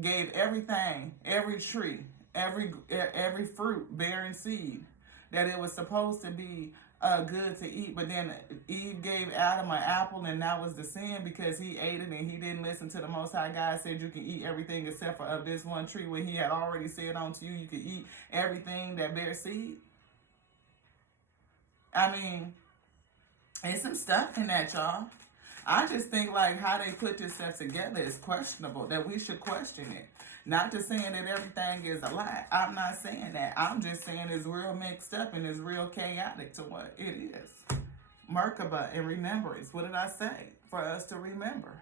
gave everything, every tree, every fruit bearing seed, that it was supposed to be good to eat, but then Eve gave Adam an apple, and that was the sin because he ate it and he didn't listen to the Most High God. Said you can eat everything except for of this one tree, when he had already said unto you could eat everything that bears seed. I mean, there's some stuff in that, y'all. I just think like how they put this stuff together is questionable, that we should question it. Not just saying that everything is a lie. I'm not saying that. I'm just saying it's real mixed up and it's real chaotic to what it is. Merkaba and remembrance. What did I say? For us to remember.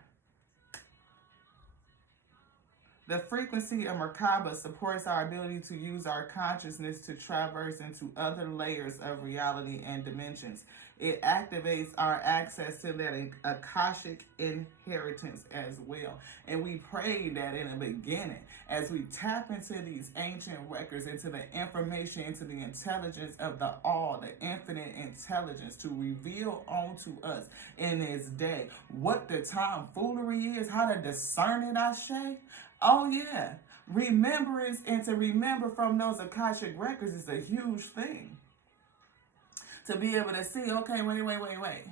The frequency of Merkaba supports our ability to use our consciousness to traverse into other layers of reality and dimensions. It activates our access to that Akashic inheritance as well. And we prayed that in the beginning, as we tap into these ancient records, into the information, into the intelligence of the all, the infinite intelligence, to reveal onto us in this day what the tomfoolery is, how to discern it, Ashe. Oh, yeah. Remembrance and to remember from those Akashic records is a huge thing. To be able to see, okay, wait.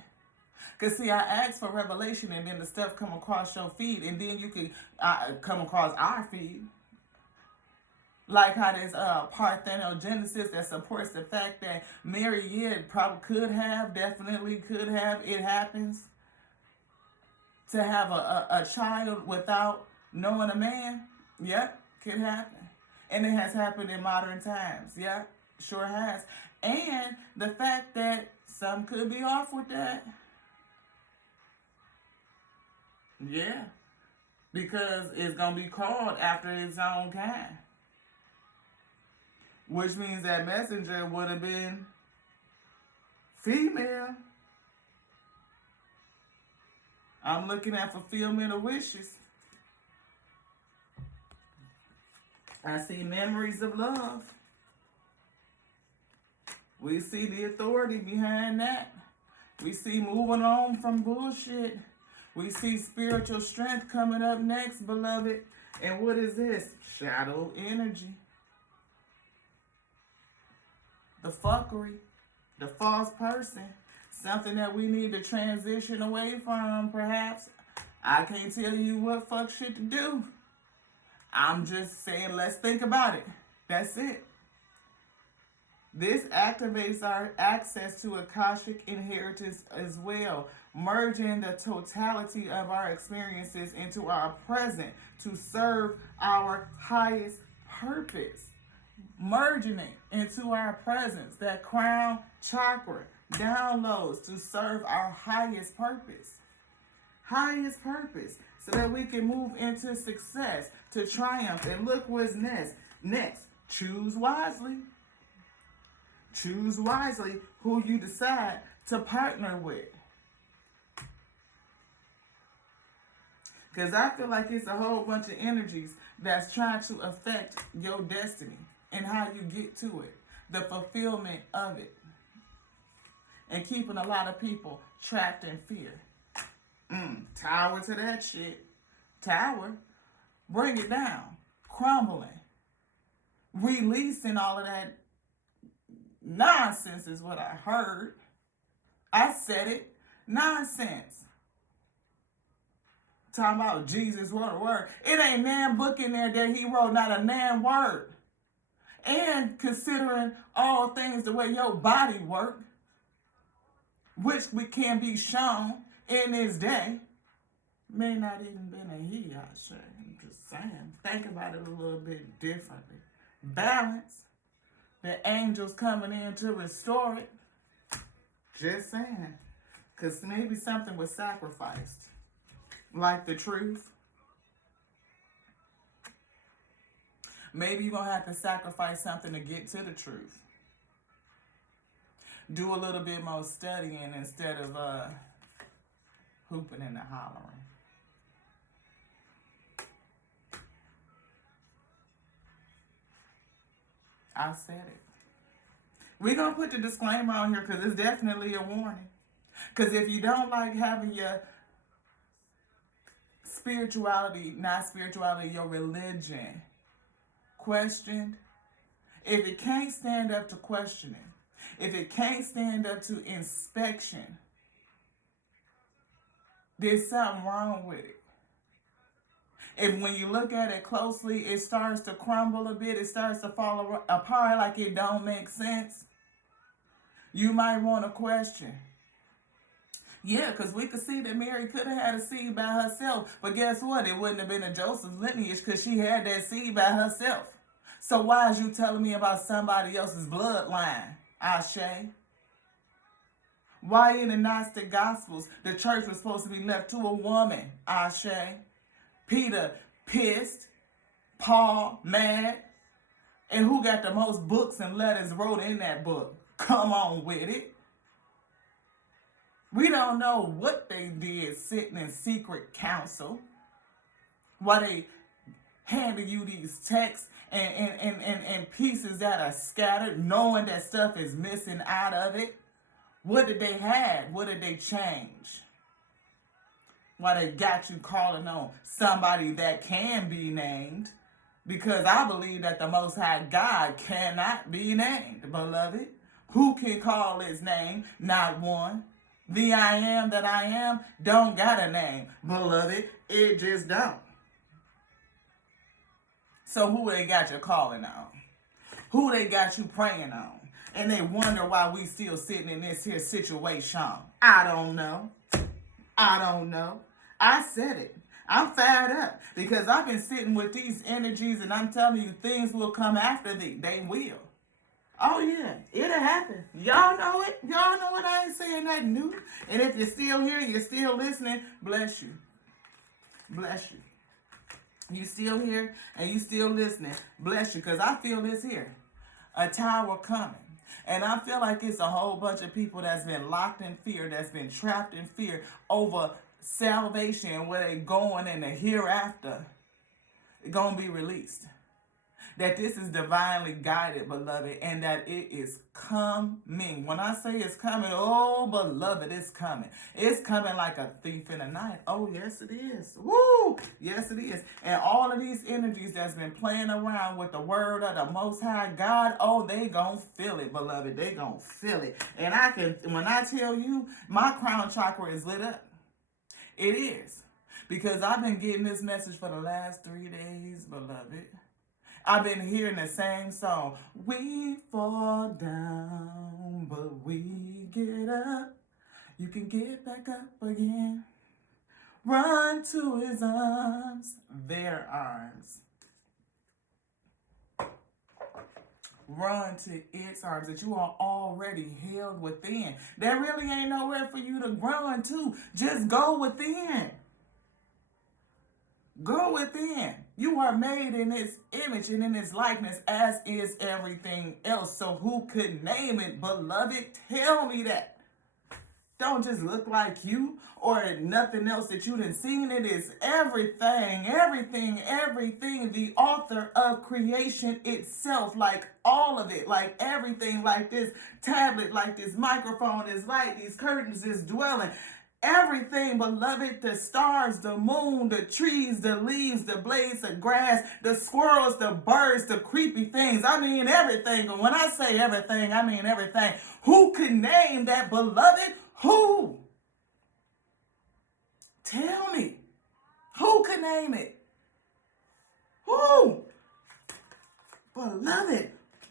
Because, see, I asked for revelation and then the stuff come across your feed and then you can come across our feed. Like how there's parthenogenesis that supports the fact that Mary, probably definitely could have, it happens. To have a child without knowing a man, yep, could happen. And it has happened in modern times, yep, sure has. And the fact that some could be off with that, yeah, because it's going to be called after its own kind. Which means that messenger would have been female. I'm looking at fulfillment of wishes. I see memories of love. We see the authority behind that. We see moving on from bullshit. We see spiritual strength coming up next, beloved. And what is this? Shadow energy. The fuckery. The false person. Something that we need to transition away from, perhaps. I can't tell you what fuck shit to do. I'm just saying, let's think about it. That's it. This activates our access to Akashic inheritance as well, merging the totality of our experiences into our present to serve our highest purpose. Merging it into our presence, that crown chakra, downloads to serve our highest purpose. Highest purpose, so that we can move into success, to triumph. And look what's next. Choose wisely. Choose wisely who you decide to partner with. Because I feel like it's a whole bunch of energies that's trying to affect your destiny and how you get to it, the fulfillment of it, and keeping a lot of people trapped in fear. Tower to that shit. Tower. Bring it down. Crumbling. Releasing all of that nonsense is what I heard. I said it. Nonsense. Talking about Jesus wrote a word. It ain't nan book in there that he wrote, not a nan word. And considering all things the way your body work, which we can be shown in this day, may not even been a he, I say. I'm just saying. Think about it a little bit differently. Balance. The angels coming in to restore it. Just saying. Because maybe something was sacrificed. Like the truth. Maybe you're going to have to sacrifice something to get to the truth. Do a little bit more studying instead of hooping and hollering. I said it. We're going to put the disclaimer on here because it's definitely a warning. Because if you don't like having your your religion questioned, if it can't stand up to questioning, if it can't stand up to inspection, there's something wrong with it. If when you look at it closely, it starts to crumble a bit, it starts to fall apart like it don't make sense, you might want to question. Yeah, because we could see that Mary could have had a seed by herself. But guess what? It wouldn't have been a Joseph lineage because she had that seed by herself. So why is you telling me about somebody else's bloodline, Ashe? Why in the Gnostic Gospels the church was supposed to be left to a woman, Ashe? Peter pissed. Paul, mad. And who got the most books and letters wrote in that book? Come on with it. We don't know what they did sitting in secret council while they handing you these texts and pieces that are scattered, knowing that stuff is missing out of it. What did they have? What did they change? Why they got you calling on somebody that can be named? Because I believe that the Most High God cannot be named, beloved. Who can call his name? Not one. The I am that I am don't got a name, beloved. It just don't. So who they got you calling on? Who they got you praying on? And they wonder why we still sitting in this here situation. I don't know. I don't know. I said it. I'm fired up because I've been sitting with these energies and I'm telling you things will come after thee. They will. Oh yeah, it'll happen. Y'all know it. Y'all know it. I ain't saying nothing new. And if you're still here, you're still listening, bless you. Bless you. You still here and you still listening, bless you, because I feel this here. A tower coming. And I feel like it's a whole bunch of people that's been locked in fear, that's been trapped in fear over salvation, where they going in the hereafter, going to be released. That this is divinely guided, beloved, and that it is coming. When I say it's coming, oh, beloved, it's coming. It's coming like a thief in the night. Oh, yes, it is. Woo! Yes, it is. And all of these energies that's been playing around with the word of the Most High God, oh, they gonna feel it, beloved. They gonna feel it. And when I tell you, my crown chakra is lit up. It is. Because I've been getting this message for the last 3 days, beloved. I've been hearing the same song. We fall down, but we get up. You can get back up again. Run to his arms, their arms. Run to its arms that you are already held within. There really ain't nowhere for you to run to. Just go within. Go within. You are made in its image and in its likeness, as is everything else. So who could name it, beloved? Tell me that. Don't just look like you or nothing else that you done seen. It is everything, the author of creation itself, like all of it, like everything, like this tablet, like this microphone, this light, these curtains, this dwelling. Everything, beloved, the stars, the moon, the trees, the leaves, the blades of grass, the squirrels, the birds, the creepy things. I mean everything. And when I say everything, I mean everything. Who could name that, beloved? Who? Tell me. Who could name it? Who? Beloved,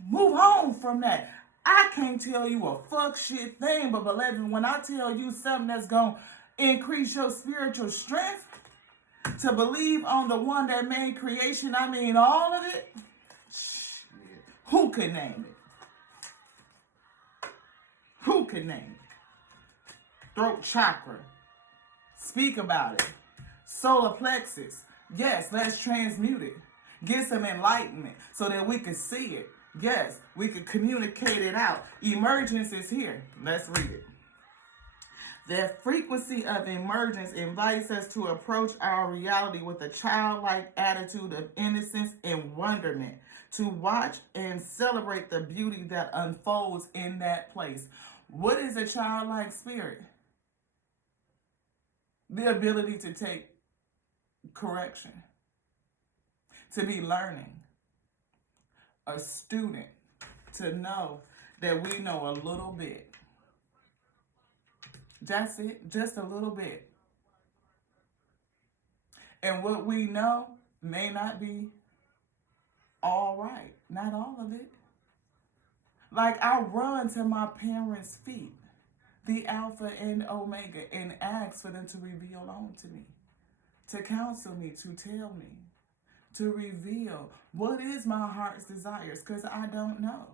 move on from that. I can't tell you a fuck shit thing, but beloved, when I tell you something that's going to increase your spiritual strength to believe on the one that made creation, I mean all of it, who could name it? Who could name it? Throat chakra. Speak about it. Solar plexus. Yes, let's transmute it. Get some enlightenment so that we can see it. Yes, we can communicate it out. Emergence is here. Let's read it. The frequency of emergence invites us to approach our reality with a childlike attitude of innocence and wonderment, to watch and celebrate the beauty that unfolds in that place. What is a childlike spirit? The ability to take correction, to be learning. A student, to know that we know a little bit. That's it, just a little bit. And what we know may not be all right, not all of it. Like I run to my parents' feet, the Alpha and Omega, and ask for them to reveal on to me, to counsel me, to tell me, to reveal what is my heart's desires, because I don't know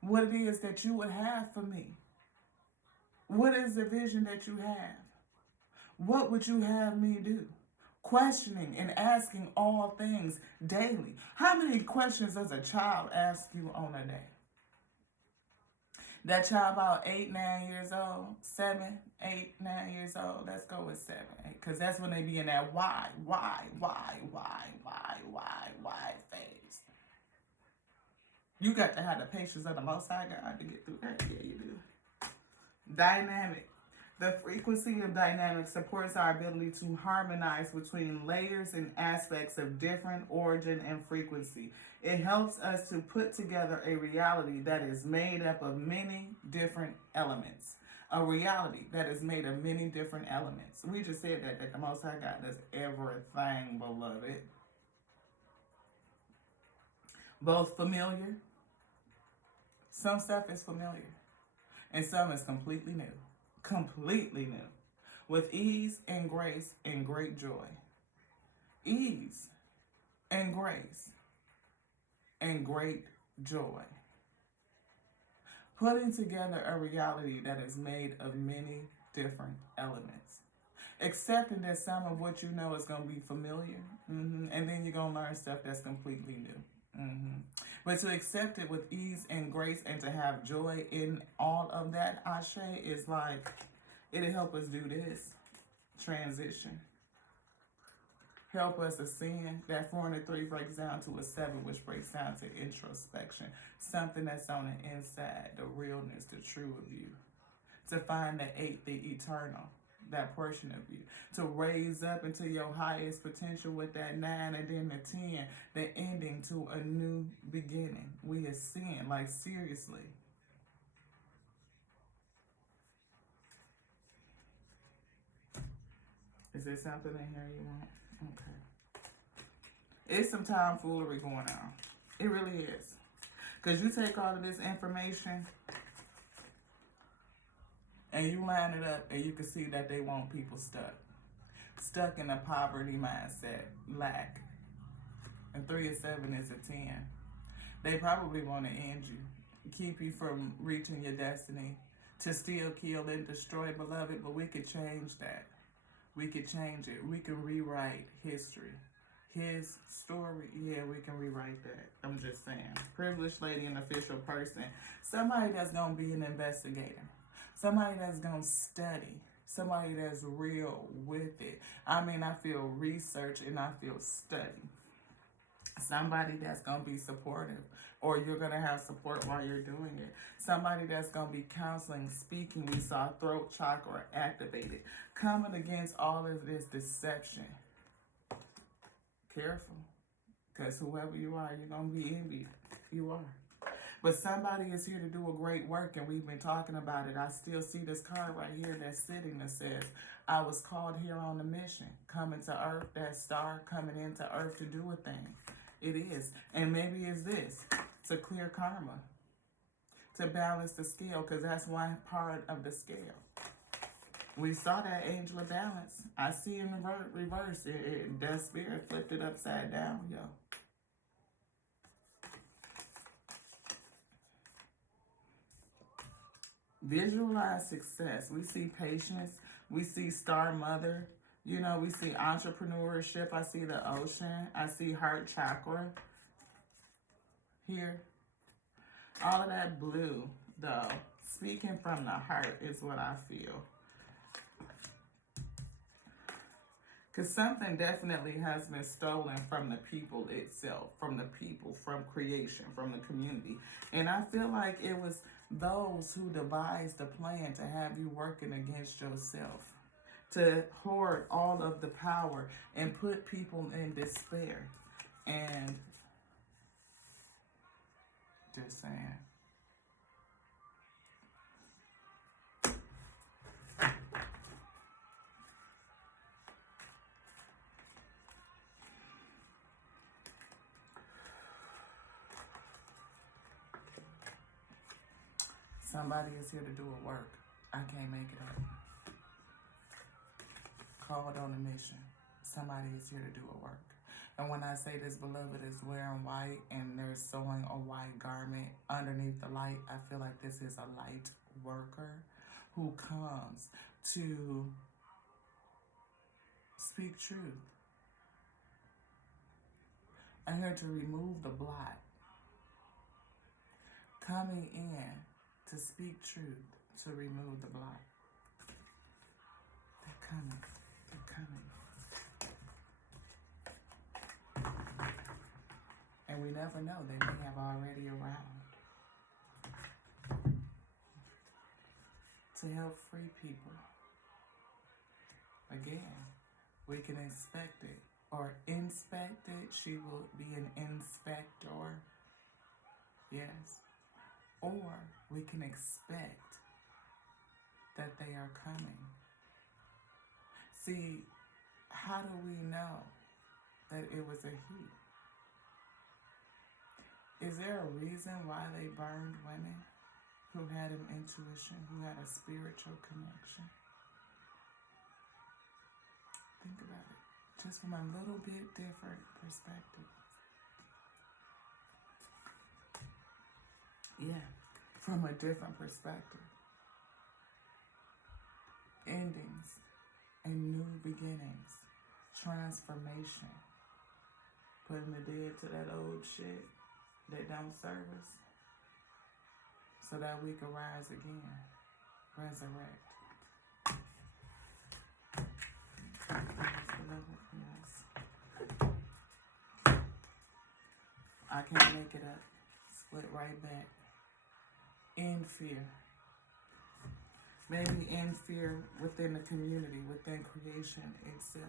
what it is that you would have for me. What is the vision that you have? What would you have me do? questioning and asking all things daily. How many questions does a child ask you on a day? That child about 8, 9 years old, 7, 8, 9 years old. Let's go with 7, 8, because that's when they be in that why phase. You got to have the patience of the Most High God to get through that. Yeah, you do. Dynamic. The frequency of dynamic supports our ability to harmonize between layers and aspects of different origin and frequency. It helps us to put together a reality that is made up of many different elements. A reality that is made of many different elements. We just said that the Most High God does everything, beloved. Both familiar. Some stuff is familiar. And some is completely new. Completely new, with ease and grace and great joy. Ease and grace and great joy. Putting together a reality that is made of many different elements. Accepting that some of what you know is going to be familiar, and then you're going to learn stuff that's completely new. But to accept it with ease and grace and to have joy in all of that, Ashe, is like, it'll help us do this transition. Help us ascend. That 4 and a 3 breaks down to a 7, which breaks down to introspection. Something that's on the inside, the realness, the true of you. To find the 8, the eternal, that portion of you. To raise up into your highest potential with that 9, and then the 10, the ending to a new beginning. We ascend, like seriously. Is there something in here you want? Okay. It's some tomfoolery going on. It really is. Because you take all of this information and you line it up and you can see that they want people stuck. Stuck in a poverty mindset, lack. And 3 and 7 is a 10. They probably want to end you. Keep you from reaching your destiny. To steal, kill, and destroy, beloved. But we could change that. We could change it. We can rewrite history. His story, yeah, we can rewrite that. I'm just saying. Privileged lady and official person. Somebody that's going to be an investigator. Somebody that's going to study. Somebody that's real with it. I mean, I feel research and I feel study. Somebody that's going to be supportive, or you're going to have support while you're doing it. Somebody that's going to be counseling, speaking. We saw throat chakra activated. Coming against all of this deception. Careful, because whoever you are, you're going to be envied. You are. But somebody is here to do a great work, and we've been talking about it. I still see this card right here that's sitting that says, I was called here on a mission. Coming to earth, that star coming into earth to do a thing. It is. And maybe it's this, to clear karma, to balance the scale, because that's one part of the scale. We saw that angel of balance. I see in reverse. That spirit flipped it upside down, yo. Visualize success. We see patience. We see star mother. You know, we see entrepreneurship. I see the ocean. I see heart chakra here. All of that blue, though. Speaking from the heart is what I feel. Because something definitely has been stolen from the people itself, from the people, from creation, from the community. And I feel like it was those who devised the plan to have you working against yourself, to hoard all of the power and put people in despair. And just saying. Somebody is here to do a work. I can't make it up. Called on a mission. Somebody is here to do a work. And when I say this beloved is wearing white and they're sewing a white garment underneath the light, I feel like this is a light worker who comes to speak truth, I'm here to remove the blot. Coming in to speak truth, to remove the blot. They're coming. They're coming. And we never know. They may have already arrived. To help free people. Again, we can expect it or inspect it. She will be an inspector. Yes. Or we can expect that they are coming. See, how do we know that it was a he? Is there a reason why they burned women who had an intuition, who had a spiritual connection? Think about it, just from a little bit different perspective. Yeah, from a different perspective. Endings and new beginnings, transformation, putting the dead to that old shit that don't serve us, so that we can rise again, resurrect. Yes. I can't make it up. Split right back. In fear. Maybe in fear within the community, within creation itself.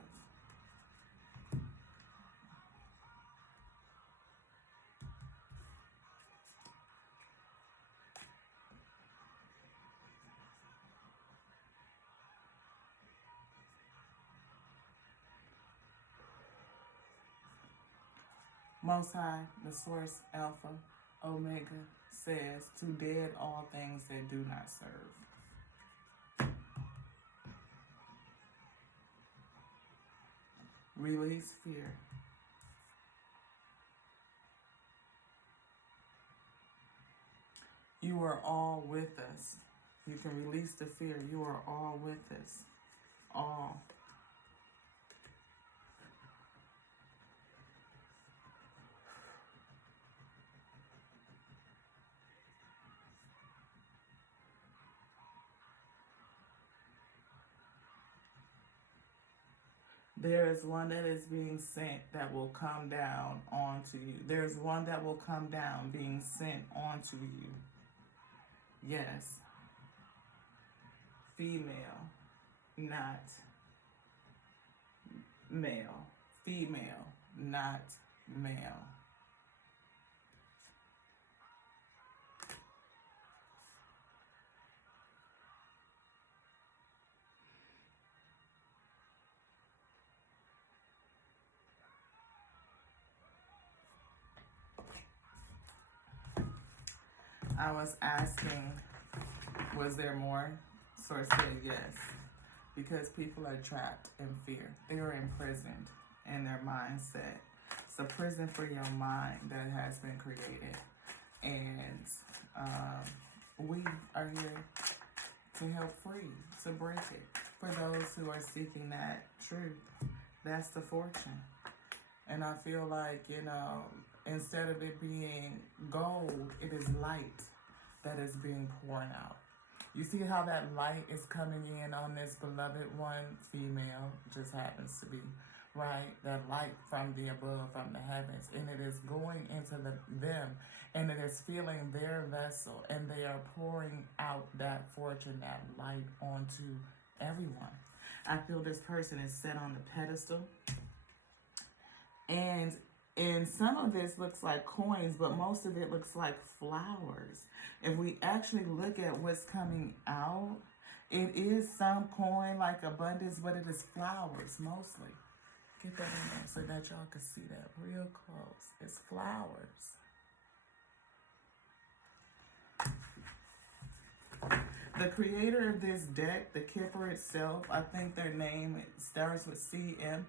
Most High, the Source, Alpha, Omega, says to dead all things that do not serve. Release fear. You are all with us. You can release the fear. You are all with us. All. There is one that is being sent that will come down onto you. There's one that will come down being sent onto you. Yes. Female, not male. Female, not male. I was asking, was there more? Source said yes. Because people are trapped in fear. They are imprisoned in their mindset. It's a prison for your mind that has been created. And we are here to help free, to break it. For those who are seeking that truth, that's the fortune. And I feel like, instead of it being gold, it is light that is being poured out. You see how that light is coming in on this beloved one, female, just happens to be, right? That light from the above, from the heavens, and it is going into them, and it is filling their vessel, and they are pouring out that fortune, that light onto everyone. I feel this person is set on the pedestal, and some of this looks like coins, but most of it looks like flowers. If we actually look at what's coming out, it is some coin like abundance, but it is flowers mostly. Get that in there so that y'all can see that real close. It's flowers. The creator of this deck, the Kipper itself, I think their name starts with CM.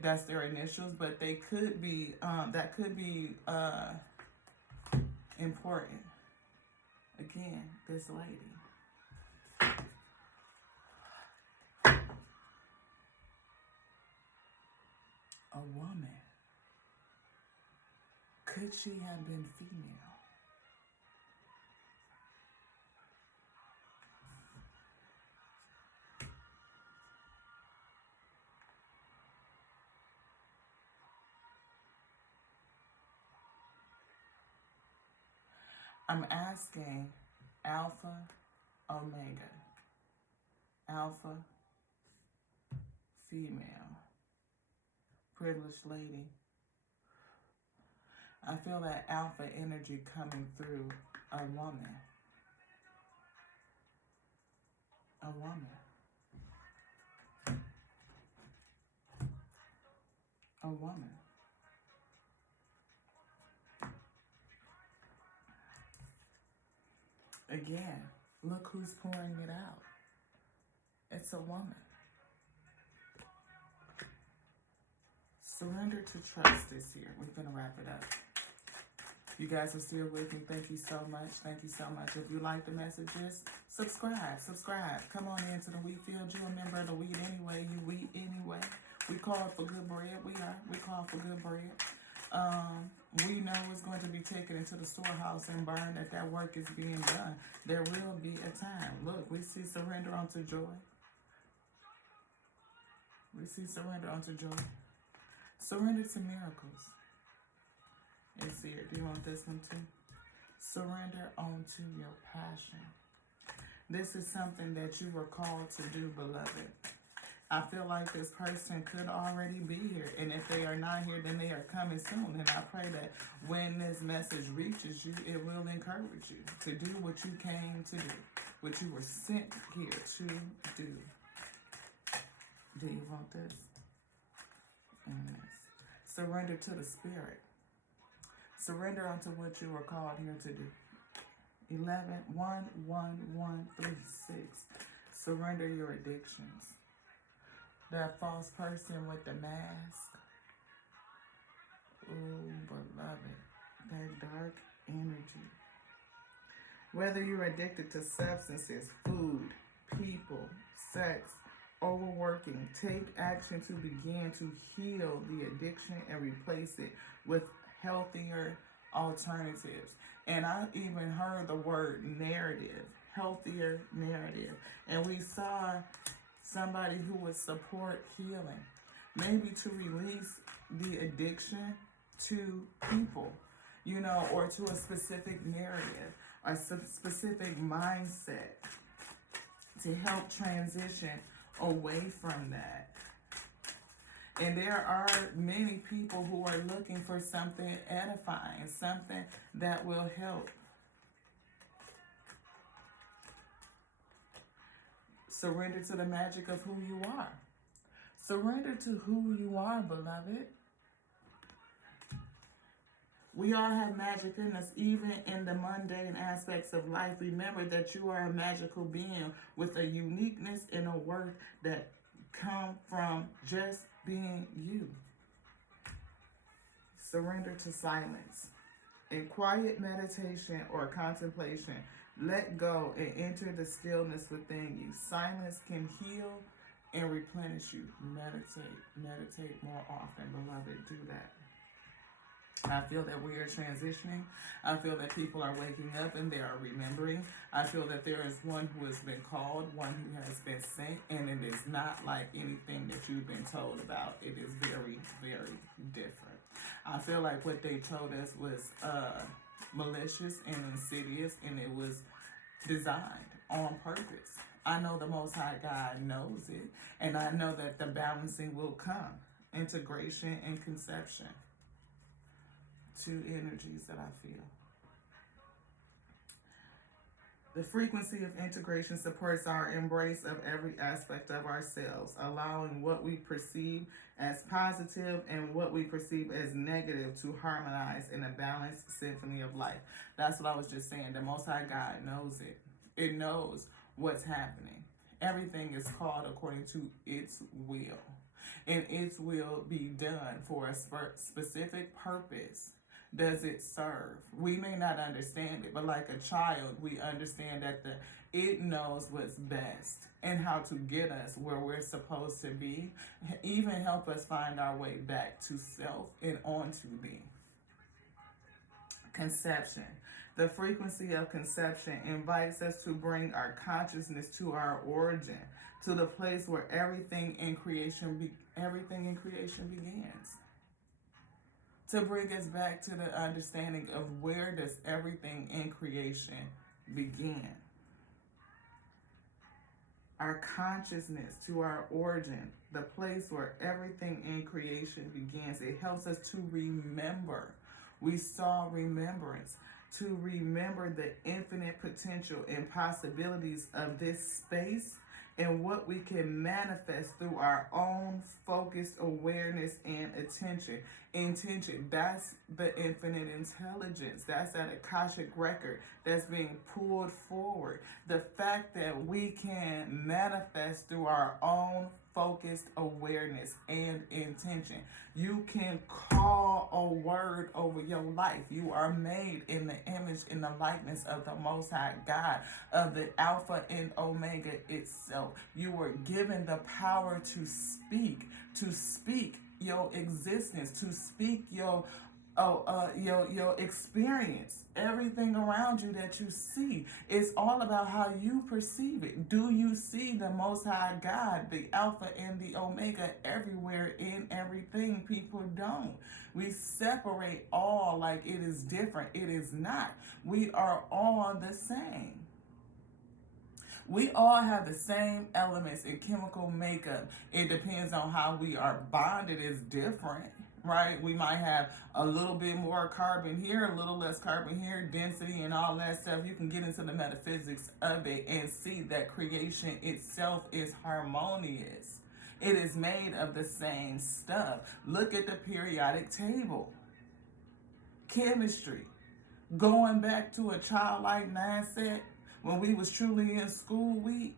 That's their initials, but they could be, that could be important. Again, this lady. A woman. Could she have been female? I'm asking Alpha, Omega, Alpha, female, privileged lady. I feel that alpha energy coming through a woman. A woman. A woman. Again, look who's pouring it out. It's a woman. Surrender to trust this year. We're going to wrap it up. You guys are still with me. Thank you so much. Thank you so much. If you like the messages, subscribe. Come on into the wheat field. You're a member of the wheat anyway. You wheat anyway. We call for good bread. We call for good bread. We know it's going to be taken into the storehouse and burned. That work is being done. There will be a time. Look, we see surrender unto joy. We see surrender unto joy. Surrender to miracles. It's here. Do you want this one too? Surrender onto your passion. This is something that you were called to do, beloved. I feel like this person could already be here. And if they are not here, then they are coming soon. And I pray that when this message reaches you, it will encourage you to do what you came to do. What you were sent here to do. Do you want this? And this. Surrender to the Spirit. Surrender unto what you were called here to do. 11-1-1-1-3-6. Surrender your addictions. That false person with the mask. Ooh, beloved. That dark energy. Whether you're addicted to substances, food, people, sex, overworking, take action to begin to heal the addiction and replace it with healthier alternatives. And I even heard the word narrative, healthier narrative. And we saw somebody who would support healing, maybe to release the addiction to people, or to a specific narrative, a specific mindset to help transition away from that. And there are many people who are looking for something edifying, something that will help. Surrender to the magic of who you are. Surrender to who you are, beloved. We all have magic in us, even in the mundane aspects of life. Remember that you are a magical being with a uniqueness and a worth that come from just being you. Surrender to silence. In quiet meditation or contemplation, let go and enter the stillness within you. Silence can heal and replenish you. Meditate more often, beloved. Do that. I feel that we are transitioning. I feel that people are waking up and they are remembering. I feel that there is one who has been called, one who has been sent, and it is not like anything that you've been told about. It is very, very different. I feel like what they told us was malicious and insidious, and it was designed on purpose. I know the Most High God knows it, and I know that the balancing will come. Integration and conception. Two energies that I feel. The frequency of integration supports our embrace of every aspect of ourselves, allowing what we perceive as positive and what we perceive as negative to harmonize in a balanced symphony of life. That's what I was just saying. The Most High God knows it. It knows what's happening. Everything is called according to its will. And its will be done for a specific purpose. Does it serve? We may not understand it, but like a child, we understand that it knows what's best and how to get us where we're supposed to be, even help us find our way back to self and on to thee. Conception. The frequency of conception invites us to bring our consciousness to our origin, to the place where everything in creation begins. To bring us back to the understanding of where does everything in creation begin. Our consciousness to our origin, the place where everything in creation begins. It helps us to remember. We saw remembrance. To remember the infinite potential and possibilities of this space and what we can manifest through our own focused awareness and intention. That's the infinite intelligence. That's that Akashic record that's being pulled forward. The fact that we can manifest through our own focused awareness and intention. You can call a word over your life. You are made in the image and the likeness of the Most High God, of the Alpha and Omega itself. You were given the power to speak your existence, to speak your experience. Everything around you that you see, it's all about how you perceive it. Do you see the Most High God, the Alpha and the Omega, everywhere in everything? People don't. We separate all like it is different. It is not. We are all the same. We all have the same elements in chemical makeup. It depends on how we are bonded. It's different, right? We might have a little bit more carbon here, a little less carbon here, density and all that stuff. You can get into the metaphysics of it and see that creation itself is harmonious. It is made of the same stuff. Look at the periodic table. Chemistry. Going back to a childlike mindset, when we was truly in school week,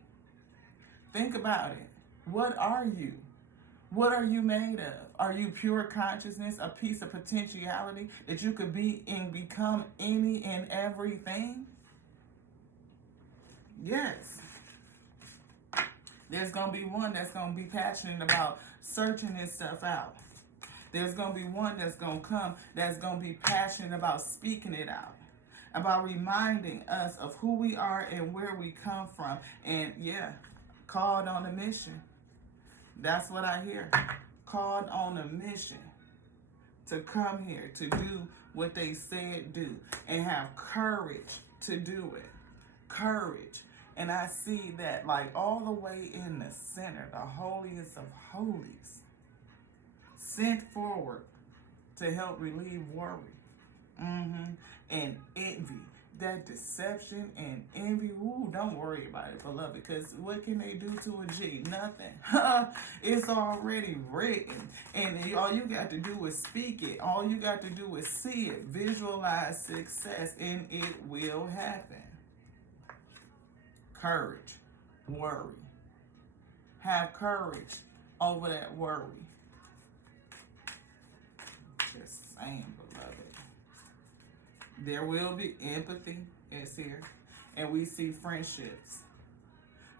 think about it. What are you? What are you made of? Are you pure consciousness, a piece of potentiality that you could be and become any and everything? Yes. There's going to be one that's going to be passionate about searching this stuff out. There's going to be one that's going to come that's going to be passionate about speaking it out, about reminding us of who we are and where we come from. And yeah, called on a mission. That's what I hear. Called on a mission to come here, to do what they said do, and have courage to do it. Courage. And I see that like all the way in the center, the holiest of holies, sent forward to help relieve worry. And envy, that deception and envy. Ooh, don't worry about it, beloved, because what can they do to a G? Nothing. It's already written, and all you got to do is speak it. All you got to do is see it, visualize success, and it will happen. Courage, worry. Have courage over that worry. Just saying, beloved. There will be empathy, it's here. And we see friendships.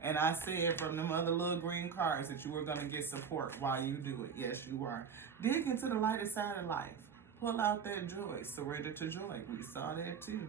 And I said from them other little green cards that you were going to get support while you do it. Yes, you are. Dig into the lighter side of life. Pull out that joy. Surrender to joy. We saw that too.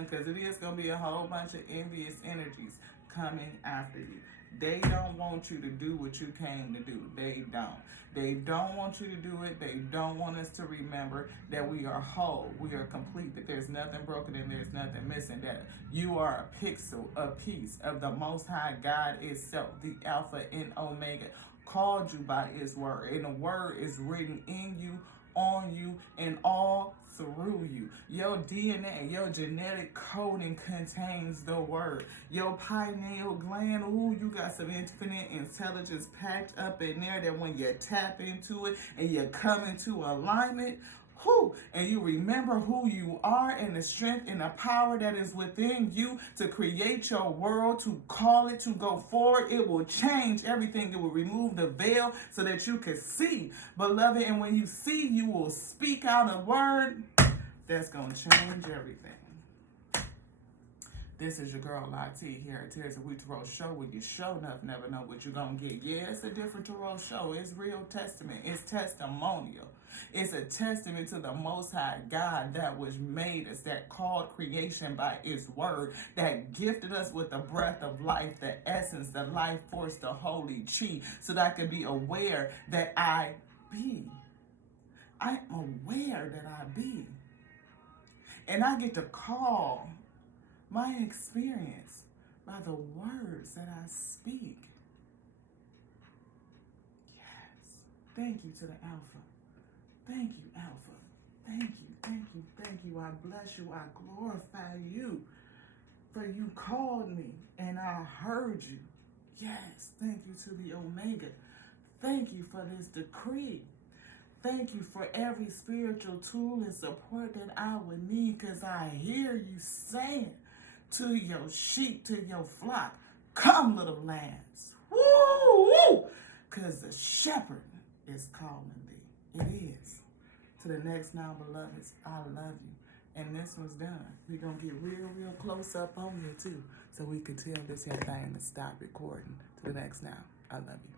Because it is going to be a whole bunch of envious energies coming after you. They don't want you to do what you came to do. They don't. They don't want you to do it. They don't want us to remember that we are whole. We are complete. That there's nothing broken and there's nothing missing. That you are a pixel, a piece of the Most High God itself, the Alpha and Omega, called you by His word. And the word is written in you, on you, and all through you. Your DNA, your genetic coding contains the word. Your pineal gland, ooh, you got some infinite intelligence packed up in there that when you tap into it and you come into alignment, and you remember who you are and the strength and the power that is within you to create your world, to call it, to go forward. It will change everything. It will remove the veil so that you can see, beloved. And when you see, you will speak out a word that's going to change everything. This is your girl Lati here at Tears of Wheat Tarot Show, where you show enough never know what you're going to get. Yeah, it's a different tarot show. It's real testament. It's testimonial. It's a testament to the Most High God that was made us, that called creation by His word, that gifted us with the breath of life, the essence, the life force, the holy chi, so that I can be aware that I be. I'm aware that I be. And I get to call my experience by the words that I speak. Yes. Thank you to the Alpha. Thank you, Alpha. Thank you, thank you, thank you. I bless you. I glorify you. For you called me and I heard you. Yes. Thank you to the Omega. Thank you for this decree. Thank you for every spiritual tool and support that I would need, because I hear you saying to your sheep, to your flock, come, little lambs. Woo, woo, because the shepherd is calling thee. It is. To the next now, beloveds, I love you. And this one's done. We're going to get real, real close up on you, too, so we can tell this here thing to stop recording. To the next now, I love you.